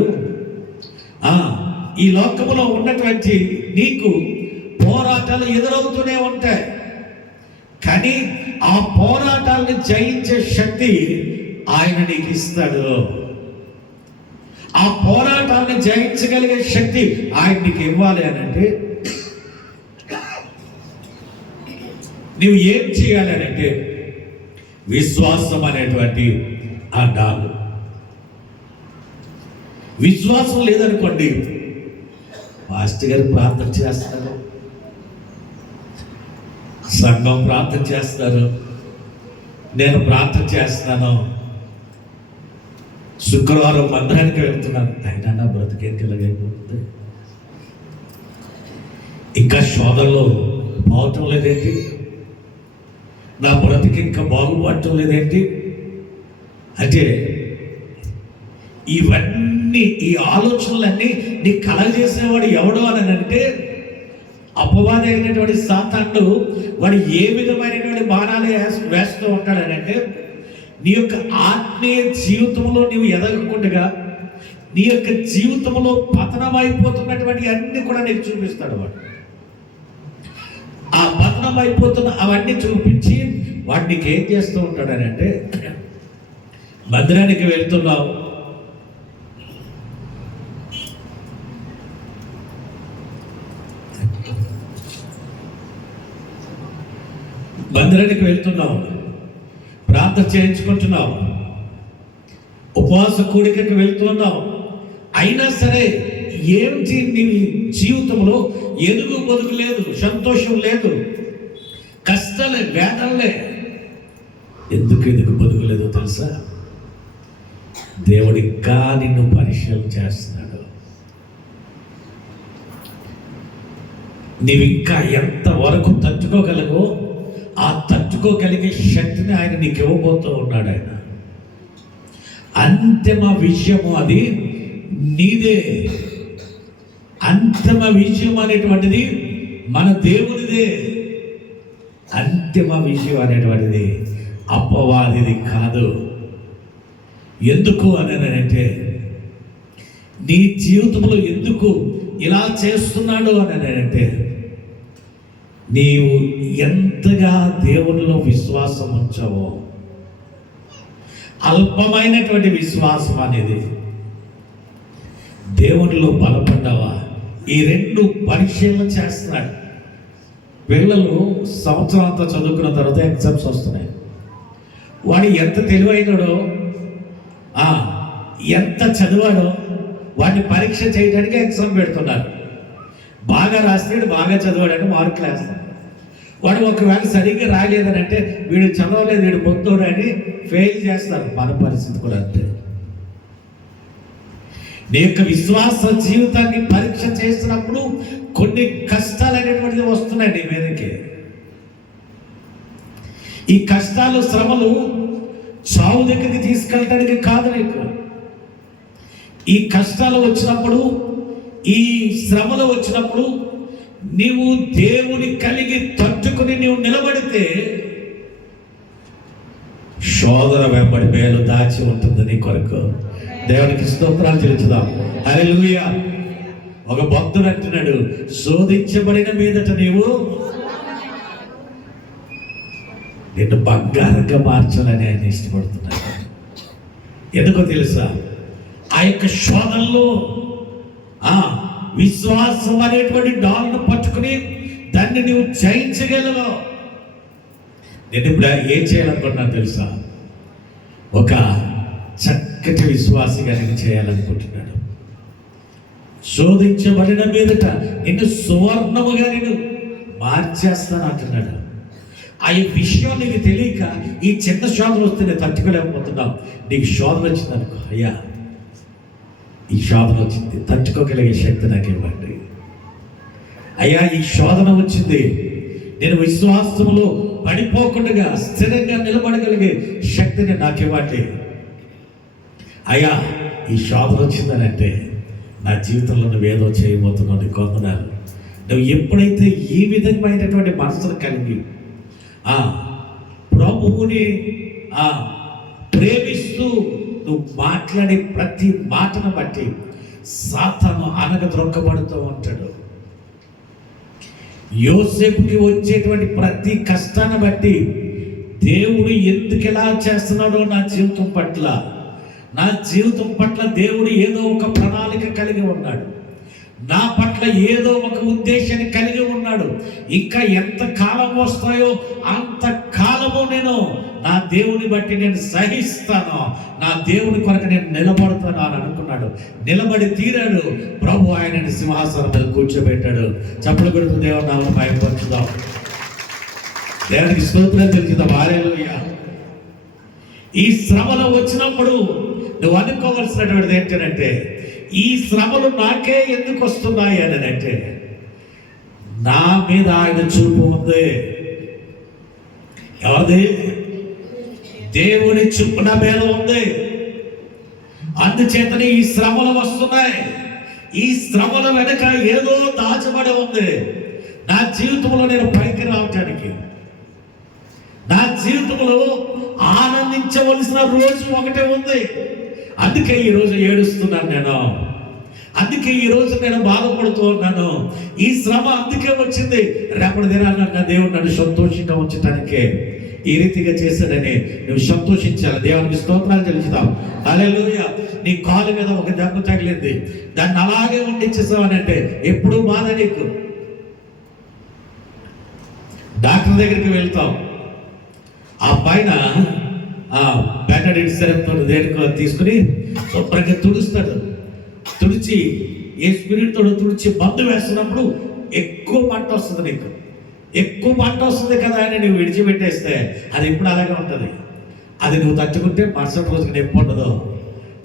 ఈ లోకములో ఉన్నటువంటి నీకు పోరాటాలు ఎదురవుతూనే ఉంటాయి. కానీ ఆ పోరాటాలను జయించే శక్తి ఆయన నీకు ఇస్తాడు. ఆ పోరాటాలను జయించగలిగే శక్తి ఆయన నీకు ఇవ్వాలి అని అంటే నువ్వు ఏం చేయాలి అని అంటే విశ్వాసం అనేటువంటి ఆ డాలు. విశ్వాసం లేదనుకోండి, పాస్టర్ గారు ప్రార్థన చేస్తారు, సంఘం ప్రార్థన చేస్తారు, నేను ప్రార్థన చేస్తున్నాను, శుక్రవారం మందిరానికి వెళ్తున్నాను, అయినా నా బ్రతికేంటి ఇలాగైపోతుంది, ఇంకా శోధనలో పోవటం లేదేంటి, నా బ్రతికి ఇంకా బాగుపడటం లేదేంటి అంటే ఇవన్నీ ఈ ఆలోచనలన్నీ నీకు కలగజేసేవాడు ఎవడు అని అంటే అపవాది అయినటువంటి సాతానుడు. వాడు ఏ విధమైనటువంటి బాణాలు వేస్తూ ఉంటాడని అంటే నీ యొక్క ఆత్మీయ జీవితంలో నీవు ఎదగకుండా నీ యొక్క జీవితంలో పతనం అయిపోతున్నటువంటి అన్ని కూడా నీకు చూపిస్తాడు. వాడు ఆ పతనం అయిపోతున్న అవన్నీ చూపించి వాడు నీకు ఏం చేస్తూ ఉంటాడని అంటే మందిరానికి వెళ్తున్నావు, మందిరానికి వెళ్తున్నావు, ప్రార్థన చేయించుకుంటున్నావు, ఉపవాస కూడికకి వెళ్తున్నావు, అయినా సరే ఏంటి నీ జీవితంలో ఎదుగు బొదుగు లేదు, సంతోషం లేదు, కష్టాలే, వేదనలే. ఎందుకు ఎదుగు బొదుగు లేదో తెలుసా? దేవుడు ఇంకా నిన్ను పరిశీలన చేస్తున్నాడు. నీవు ఇంకా ఎంత వరకు తట్టుకోగలగో ఆ తట్టుకోగలిగే శక్తిని ఆయన నీకు ఇవ్వబోతూ ఉన్నాడు. ఆయన అంతిమ విజయము అది నీదే. అంతిమ విజయం అనేటువంటిది మన దేవునిదే. అంతిమ విజయం అనేటువంటిది అపవాదిది కాదు. ఎందుకు అని అంటే నీ జీవితంలో ఎందుకు ఇలా చేస్తున్నాడు అని అంటే నీవు ఎంతగా దేవునిలో విశ్వాసం ఉంచావో. అల్పమైనటువంటి విశ్వాసం అనేది దేవునిలో బలపడ్డావా, ఈ రెండు పరిశీలన చేస్తున్నాడు. పిల్లలు సంవత్సరం అంతా చదువుకున్న తర్వాత ఎగ్జామ్స్ వస్తున్నాయి. వాడు ఎంత తెలివైనడో, ఎంత చదివాడో వాడిని పరీక్ష చేయడానికి ఎగ్జామ్ పెడుతున్నారు. బాగా రాస్తాడు, బాగా చదివాడని మార్కులు వేస్తాడు. వాడు ఒకవేళ సరిగ్గా రాలేదని అంటే వీడు చదవలేదు, వీడు పొత్తుడు అని ఫెయిల్ చేస్తారు. మన పరిస్థితి కూడా అంతే. నీ యొక్క విశ్వాస జీవితాన్ని పరీక్ష చేసినప్పుడు కొన్ని కష్టాలు అనేటువంటివి వస్తున్నాయి నీ మీదకి. ఈ కష్టాలు, శ్రమలు చావు దగ్గరికి తీసుకెళ్ళడానికి కాదు నీకు. ఈ కష్టాలు వచ్చినప్పుడు, ఈ శ్రమలు వచ్చినప్పుడు నీవు దేవుని కలిగి తట్టుకుని నీవు నిలబడితే శోధన వెంబడి మేలు దాచి ఉంటుంది నీ కొరకు. దేవునికి స్తోత్రాలు చెల్లించుదాం. హల్లెలూయా. ఒక భక్తుడు అంటున్నాడు, శోధించబడిన మీదట నీవు నిన్ను బంగారంగా మార్చాలని ఆయన ఇష్టపడుతున్నాడు. ఎందుకో తెలుసా? ఆ యొక్క శోధనలో విశ్వాసం అనేటువంటి డాల్ను పట్టుకుని దాన్ని నీవు జయించగలవు. నేను ఇప్పుడు ఏం చేయాలనుకుంటున్నాను తెలుసా? ఒక చక్కటి విశ్వాసిగా నేను చేయాలనుకుంటున్నాడు. శోధించబడిన మీదట నిన్ను సువర్ణముగా నేను మార్చేస్తాను అంటున్నాడు. ఆ విషయం నీకు తెలియక ఈ చిన్న శోధన వస్తే నేను తట్టుకోలేకపోతున్నావు. నీకు శోధన వచ్చింది అనుకో, అయ్యా ఈ శోధన వచ్చింది, తట్టుకోగలిగే శక్తి నాకు ఇవ్వండి. అయ్యా ఈ శోధన వచ్చింది, నేను విశ్వాసంలో పడిపోకుండా స్థిరంగా నిలబడగలిగే శక్తిని నాకు ఇవ్వండి. అయ్యా ఈ శోధన వచ్చిందని అంటే నా జీవితంలో నువ్వేదో చేయబోతున్నావు, నీకు వందనాలు. నువ్వు ఎప్పుడైతే ఈ విధమైనటువంటి మనసును కలిగి ప్రభువుని ప్రేమిస్తూ నువ్వు మాట్లాడే ప్రతి మాటను బట్టి సాతాను అనగద్రొక్కబడుతూ ఉంటాడు. యోసేపుకి వచ్చేటువంటి ప్రతి కష్టాన్ని బట్టి దేవుడు ఎందుకు ఎలా చేస్తున్నాడో నా జీవితం పట్ల దేవుడు ఏదో ఒక ప్రణాళిక కలిగి ఉన్నాడు. నా పట్ల ఏదో ఒక ఉద్దేశాన్ని కలిగి ఉన్నాడు. ఇంకా ఎంత కాలం వస్తాయో అంత కాలము నేను నా దేవుని బట్టి నేను సహిస్తాను, నా దేవుని కొరకు నేను నిలబడతాను అని అనుకున్నాడు. నిలబడి తీరాడు. ప్రభు ఆయనని సింహాసనం మీద కూర్చోబెట్టాడు. చప్పలు కొడుతూ దేవుని నామమున మహిమపరచుదాం. దేవునికి స్తోత్రం తెలుసుదాం. హల్లెలూయా. ఈ శ్రమలు వచ్చినప్పుడు నువ్వు అనుకోవాల్సినటువంటిది ఏంటంటే, ఈ శ్రమలు నాకే ఎందుకు వస్తున్నాయి అని అంటే, నా మీద ఆయన చూపు ఉంది. ఎవరిది? దేవుని చూపు నా మీద ఉంది. అందుచేతనే ఈ శ్రమలు వస్తున్నాయి. ఈ శ్రమల వెనక ఏదో దాచబడి ఉంది. నా జీవితంలో నేను పైకి రావటానికి, నా జీవితంలో ఆనందించవలసిన రోజు ఒకటే ఉంది. అందుకే ఈరోజు ఏడుస్తున్నాను నేను, అందుకే ఈరోజు నేను బాధపడుతూ ఉన్నాను. ఈ శ్రమ అందుకే వచ్చింది. రేపటి దినాన నా దేవుడు నన్ను సంతోషంగా ఉంచడానికే ఈ రీతిగా చేశాడని నువ్వు సంతోషించాలి. దేవునికి స్తోత్రాలు చెల్లిస్తాం. హల్లెలూయా. నీ కాలు మీద ఒక దెబ్బ తగిలింది, దాన్ని అలాగే ఉండిచ్చేసావని అంటే ఎప్పుడు బాధ నీకు. డాక్టర్ దగ్గరికి వెళ్తాం, ఆ పైన బ్యాటరీ సిరప్తో దేనికో తీసుకుని శుభ్రంగా తుడుస్తాడు. తుడిచి ఏ స్పిరిట్తో తుడిచి మందు వేస్తున్నప్పుడు ఎక్కువ మంట వస్తుంది. నీకు ఎక్కువ మంట వస్తుంది కదా అని నువ్వు విడిచిపెట్టేస్తే అది ఇప్పుడు అలాగే ఉంటుంది. అది నువ్వు తట్టుకుంటే మరుసటి రోజుకి నొప్పి ఉండదు.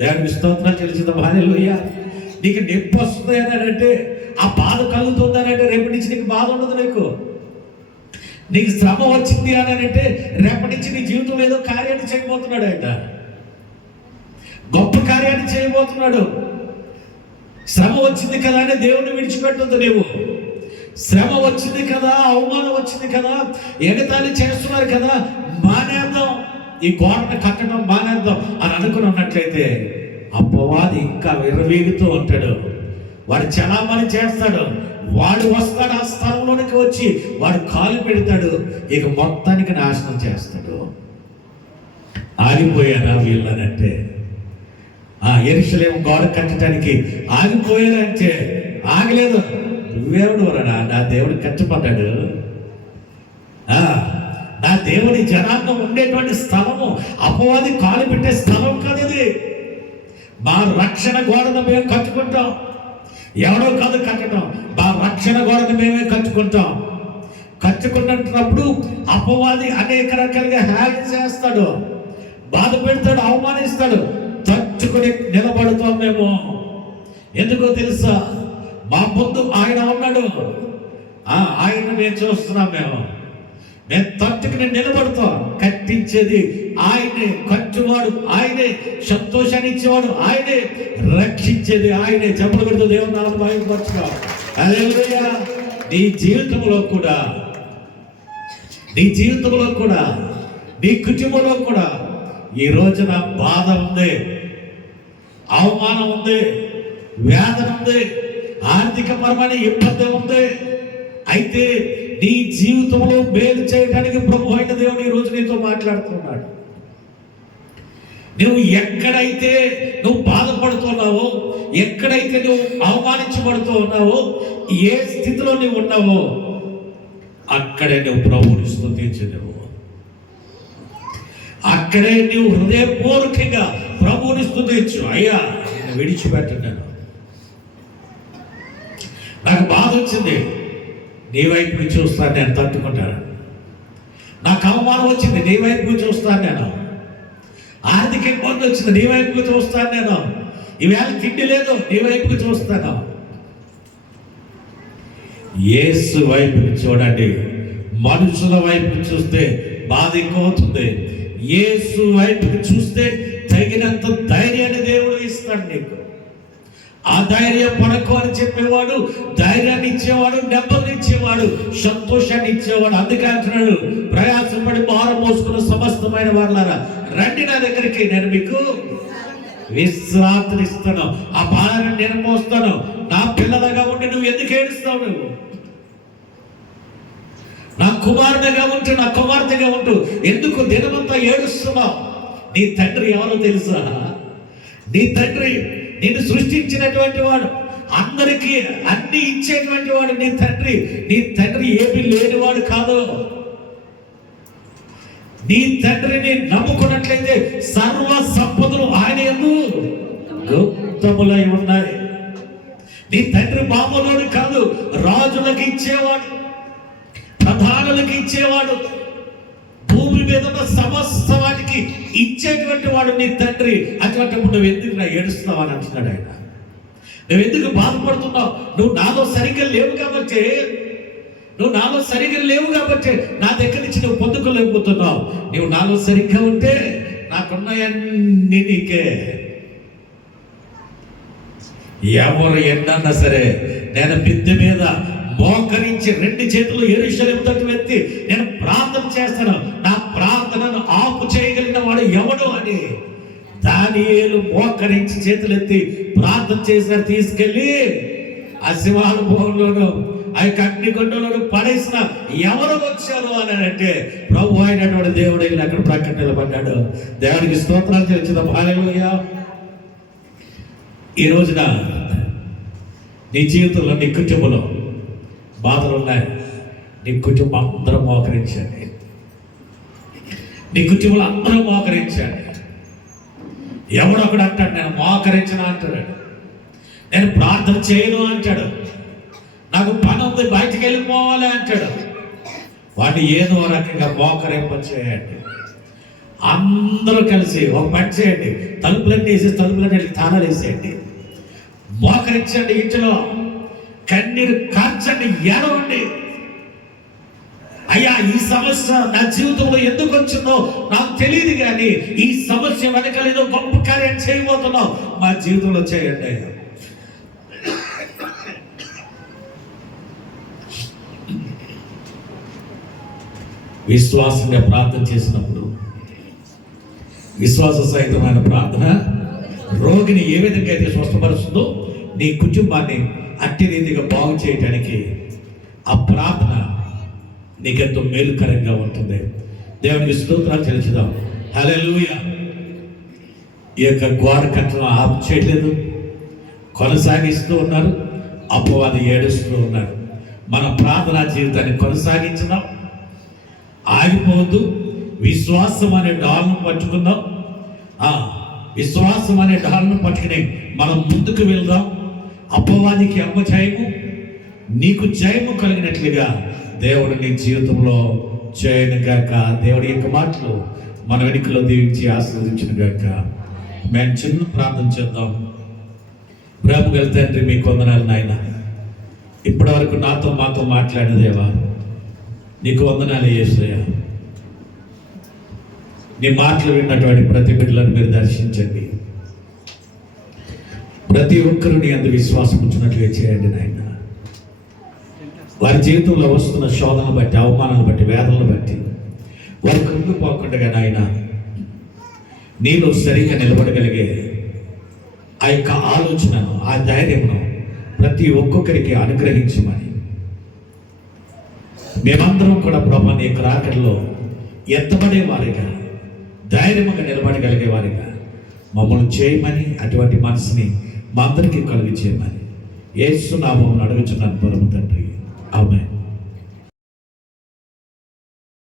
దేవునికి స్తోత్రాలు చెల్లించుదాం. హల్లెలూయా. నీకు నొప్పి వస్తుంది అని అంటే, ఆ బాధ కలుగుతుంది అని అంటే రేపటి నుంచి నీకు బాధ ఉండదు. నీకు శ్రమ వచ్చింది అని అంటే రేపటి నుంచి నీ జీవితంలో ఏదో కార్యాన్ని చేయబోతున్నాడు. ఆయన గొప్ప కార్యాన్ని చేయబోతున్నాడు. శ్రమ వచ్చింది కదా అని దేవుని విడిచిపెట్టొద్దు. నీవు శ్రమ వచ్చింది కదా, అవమానం వచ్చింది కదా, ఎగతాళి చేస్తున్నారు కదా, మానేద్దాం, ఈ గోడను కట్టడం మానేద్దాం అని అనుకుని ఉన్నట్లయితే అపవాది ఇంకా విర్రవీగుతూ ఉంటాడు. వాడు చలామణి చేస్తాడు. వాడు వస్తాడు, ఆ స్థలంలోనికి వచ్చి వాడు కాలు పెడతాడు. ఇక మొత్తానికి నాశనం చేస్తాడు. ఆగిపోయారా వీళ్ళనంటే, యెరూషలేము గోడ కట్టడానికి ఆగిపోయారంటే ఆగలేదు. నువ్వేవుడు వరడా? నా దేవుడు కట్టపడ్డాడు. నా దేవుని జనాంగం ఉండేటువంటి స్థలము అపవాది కాలు పెట్టే స్థలం కాదు ఇది. మా రక్షణ గోడను మేము కట్టుకుంటాం. ఎవడో కాదు కట్టడం, మా రక్షణ గోడను మేమే కట్టుకుంటాం. కట్టుకున్నప్పుడు అపవాది అనేక రకాలుగా హ్యాక్ చేస్తాడు, బాధ పెడతాడు, అవమానిస్తాడు. తట్టుకుని నిలబడుతాం మేము. ఎందుకో తెలుసా? మా ముందు ఆయన ఉన్నాడు. ఆయన మేము చూస్తున్నాం. మేము తట్టుకుని నిలబడతాం. కట్టించేది ఆయనే, కట్టువాడు ఆయనే, సంతోషాన్ని ఇచ్చేవాడు ఆయనే, రక్షించేది ఆయనే. చెప్పకూడదు. దేవుని నామమున మహిమపరచుకో. హల్లెలూయా. నీ జీవితంలో కూడా, నీ కుటుంబంలో కూడా ఈ రోజున బాధ ఉంది, అవమానం ఉంది, వేదన ఉంది, ఆర్థికపరమైన ఇబ్బంది ఉంది. అయితే నీ జీవితంలో మేలు చేయడానికి ప్రభు అయిన దేవుడు ఈ రోజు నీతో మాట్లాడుతున్నాడు. నువ్వు ఎక్కడైతే నువ్వు బాధపడుతున్నావో, ఎక్కడైతే నువ్వు అవమానించబడుతూ ఉన్నావో, ఏ స్థితిలో నువ్వు ఉన్నావో అక్కడే నువ్వు ప్రభువుని స్తుతించలేవు. అక్కడే నువ్వు హృదయపూర్వకంగా ప్రభువుని స్తుతించు. అయ్యా, నేను విడిచిపెట్టను, నాకు బాధ వచ్చింది, నీ వైపు చూస్తాను, నేను తట్టుకుంటాను. నాకు అవమానం వచ్చింది, నీ వైపు చూస్తాను నేను. ఆర్థిక ఇబ్బంది వచ్చింది, నీ వైపు చూస్తాను నేను. ఈవేళ తిండి లేదు, నీ వైపుకి చూస్తాను. యేసు వైపుకి చూడండి. మనుషుల వైపుకి చూస్తే బాధ ఎక్కువ అవుతుంది. యేసు వైపుకి చూస్తే తగినంత ధైర్యాన్ని దేవుడు ఇస్తాడు నీకు. ఆ ధైర్యం పడకు అని చెప్పేవాడు, ధైర్యాన్ని ఇచ్చేవాడు, నెమ్మదిని ఇచ్చేవాడు, సంతోషాన్ని ఇచ్చేవాడు. అందుకే అంటున్నాడు, ప్రయాసపడి భారం మోసుకున్న సమస్తమైన వాళ్ళారా రండి నా దగ్గరికి, నేను మీకు విశ్రాంతిని ఇస్తాను. ఆ భారాన్ని నేను మోస్తాను. నా పిల్లలుగా ఉండి నువ్వు ఎందుకు ఏడుస్తావు? కుమారుడిగా ఉంటూ, నా కుమార్తెగా ఉంటూ ఎందుకు దినమంతా ఏడుస్తున్నావు? నీ తండ్రి ఎవరో తెలుసా? నీ తండ్రి నిన్ను సృష్టించినటువంటి వాడు, అందరికీ అన్ని ఇచ్చేటువంటి వాడు నీ తండ్రి. నీ తండ్రి ఏమీ లేనివాడు కాదు. నీ తండ్రిని నమ్ముకున్నట్లయితే సర్వ సంపదలు ఆయన యందు గుప్తములై ఉన్నాయి. నీ తండ్రి మామూలుడు కాదు, రాజులకు ఇచ్చేవాడు, ప్రధానులకు ఇచ్చేవాడు, భూమి మీద ఉన్న సమస్త వాటికి ఇచ్చేటువంటి వాడు నీ తండ్రి. అటువంటిప్పుడు నువ్వు ఎందుకు నా ఏడుస్తున్నావు అని అంటున్నాడు ఆయన. నువ్వు ఎందుకు బాధపడుతున్నావు? నువ్వు నాలో సరిగ్గా లేవు కాబట్టి, నా దగ్గర నుంచి నువ్వు పొందుకోలేకపోతున్నావు. నువ్వు నాలో సరిగ్గా ఉంటే నాకున్నాయన్నీ నీకే. ఎవరు ఎన్నన్నా సరే నేను మిద్దె మీద మోకరించి 2 చేతులు యెరూషలేము తట్టు ఎత్తి నేను ప్రార్థన చేస్తాను, నా ప్రార్థనను ఆపు చేయగలిగిన వాడు ఎవడు అని దానియేలు మోకరించి చేతులెత్తి ప్రార్థన చేసిన తీసుకెళ్ళి ఆ సింహానుభవంలోను ఆ యొక్క అగ్నిగుండంలోను పడేసిన ఎవరు వచ్చారు అని అంటే ప్రభు అయినటువంటి దేవుడు వెళ్ళి అక్కడ ప్రక్కన నిలబడ్డాడు. దేవుడికి స్తోత్రాలు చెల్లించుదాం. హల్లెలూయా. ఈ రోజున నీ జీవితంలో, నీ కుటుంబంలో బాధలు ఉన్నాయి. నీ కుటుంబం అందరూ మోకరించండి. నీ కుటుంబంలో అందరూ మోకరించండి. ఎవడొకడు అంటాడు నేను మోకరించను అంటాడు, నేను ప్రార్థన చేయను అంటాడు, నాకు పని ఉంది బయటికి వెళ్ళిపోవాలి అంటాడు. వాడిని ఏదో రకంగా మోకరింపచేయండి. అందరూ కలిసి ఒక పని చేయండి, తలుపులన్నీ వేసేసి తలుపులన్నీ తాళాలు వేసేయండి, మోకరించండి, ఇంట్లో కన్నీరు కార్చండి, ఏడవండి. అయ్యా ఈ సమస్య నా జీవితంలో ఎందుకు వచ్చిందో నాకు తెలియదు, కానీ ఈ సమస్య వెనకాల ఏదో గొప్ప కార్యం చేయబోతున్నావు, మా జీవితంలో చేయండి. విశ్వాసంగా ప్రార్థన చేసినప్పుడు, విశ్వాస సహితమైన ప్రార్థన రోగిని ఏ విధంగా అయితే స్వస్థపరుస్తుందో నీ కుటుంబాన్ని అట్టి రీతిగా బాగు చేయటానికి ఆ ప్రార్థన నీకెంతో మేలుకరంగా ఉంటుంది. దేవునికి స్తోత్రాలు చెల్లించుదాం. హల్లెలూయా. ఈ యొక్క గోడ కట్టడం ఆపు చేయలేదు, కొనసాగిస్తూ ఉన్నారు. అపవాది ఏడుస్తూ ఉన్నారు. మన ప్రార్థనా జీవితాన్ని కొనసాగించుదాం, ఆగిపోవద్దు. విశ్వాసం అనే డాల్ను పట్టుకుందాం. విశ్వాసం అనే డాల్ను పట్టుకుని మనం ముందుకు వెళ్దాం. అపవాదికి అపజయము, నీకు జయము కలిగినట్లుగా దేవుడు నీ జీవితంలో చేయను గాక. దేవుడి యొక్క మాటలు మన వెనుకలో దీవించి ఆశీర్వదించిన గాక. మేము చిన్న ప్రార్థన చేద్దాం. ప్రేమ గల తండ్రి, మీకు వందనాలు నాయన. ఇప్పటి వరకు మాతో మాట్లాడిన దేవా, నీకు వందనాలు యేసయ్యా. నీ మాటలు విన్నటువంటి ప్రతి బిడ్డలను మీరు దర్శించండి. ప్రతి ఒక్కరు నీ అందు విశ్వాసం ఉంచినట్లుగా చేయండి నాయన. వారి జీవితంలో వస్తున్న శోధనను బట్టి, అవమానాలను బట్టి, వేదనను బట్టి వారు కృంగిపోకుండా నాయన నీలో సరిగ్గా నిలబడగలిగే ఆ యొక్క ఆలోచనను, ఆ ధైర్యమును ప్రతి ఒక్కొక్కరికి అనుగ్రహించమని మేమందరం కూడా ప్రభా నీ యొక్క రాకడలో ఎత్తబడే వారిగా, ధైర్యంగా నిలబడగలిగే వారిగా మమ్మల్ని చేయమని, అటువంటి మనసుని మా అందరికీ కలిగి చేయమని యేసు నామమున అడుగుచున్నాను పరమ తండ్రి. ఆమేన్.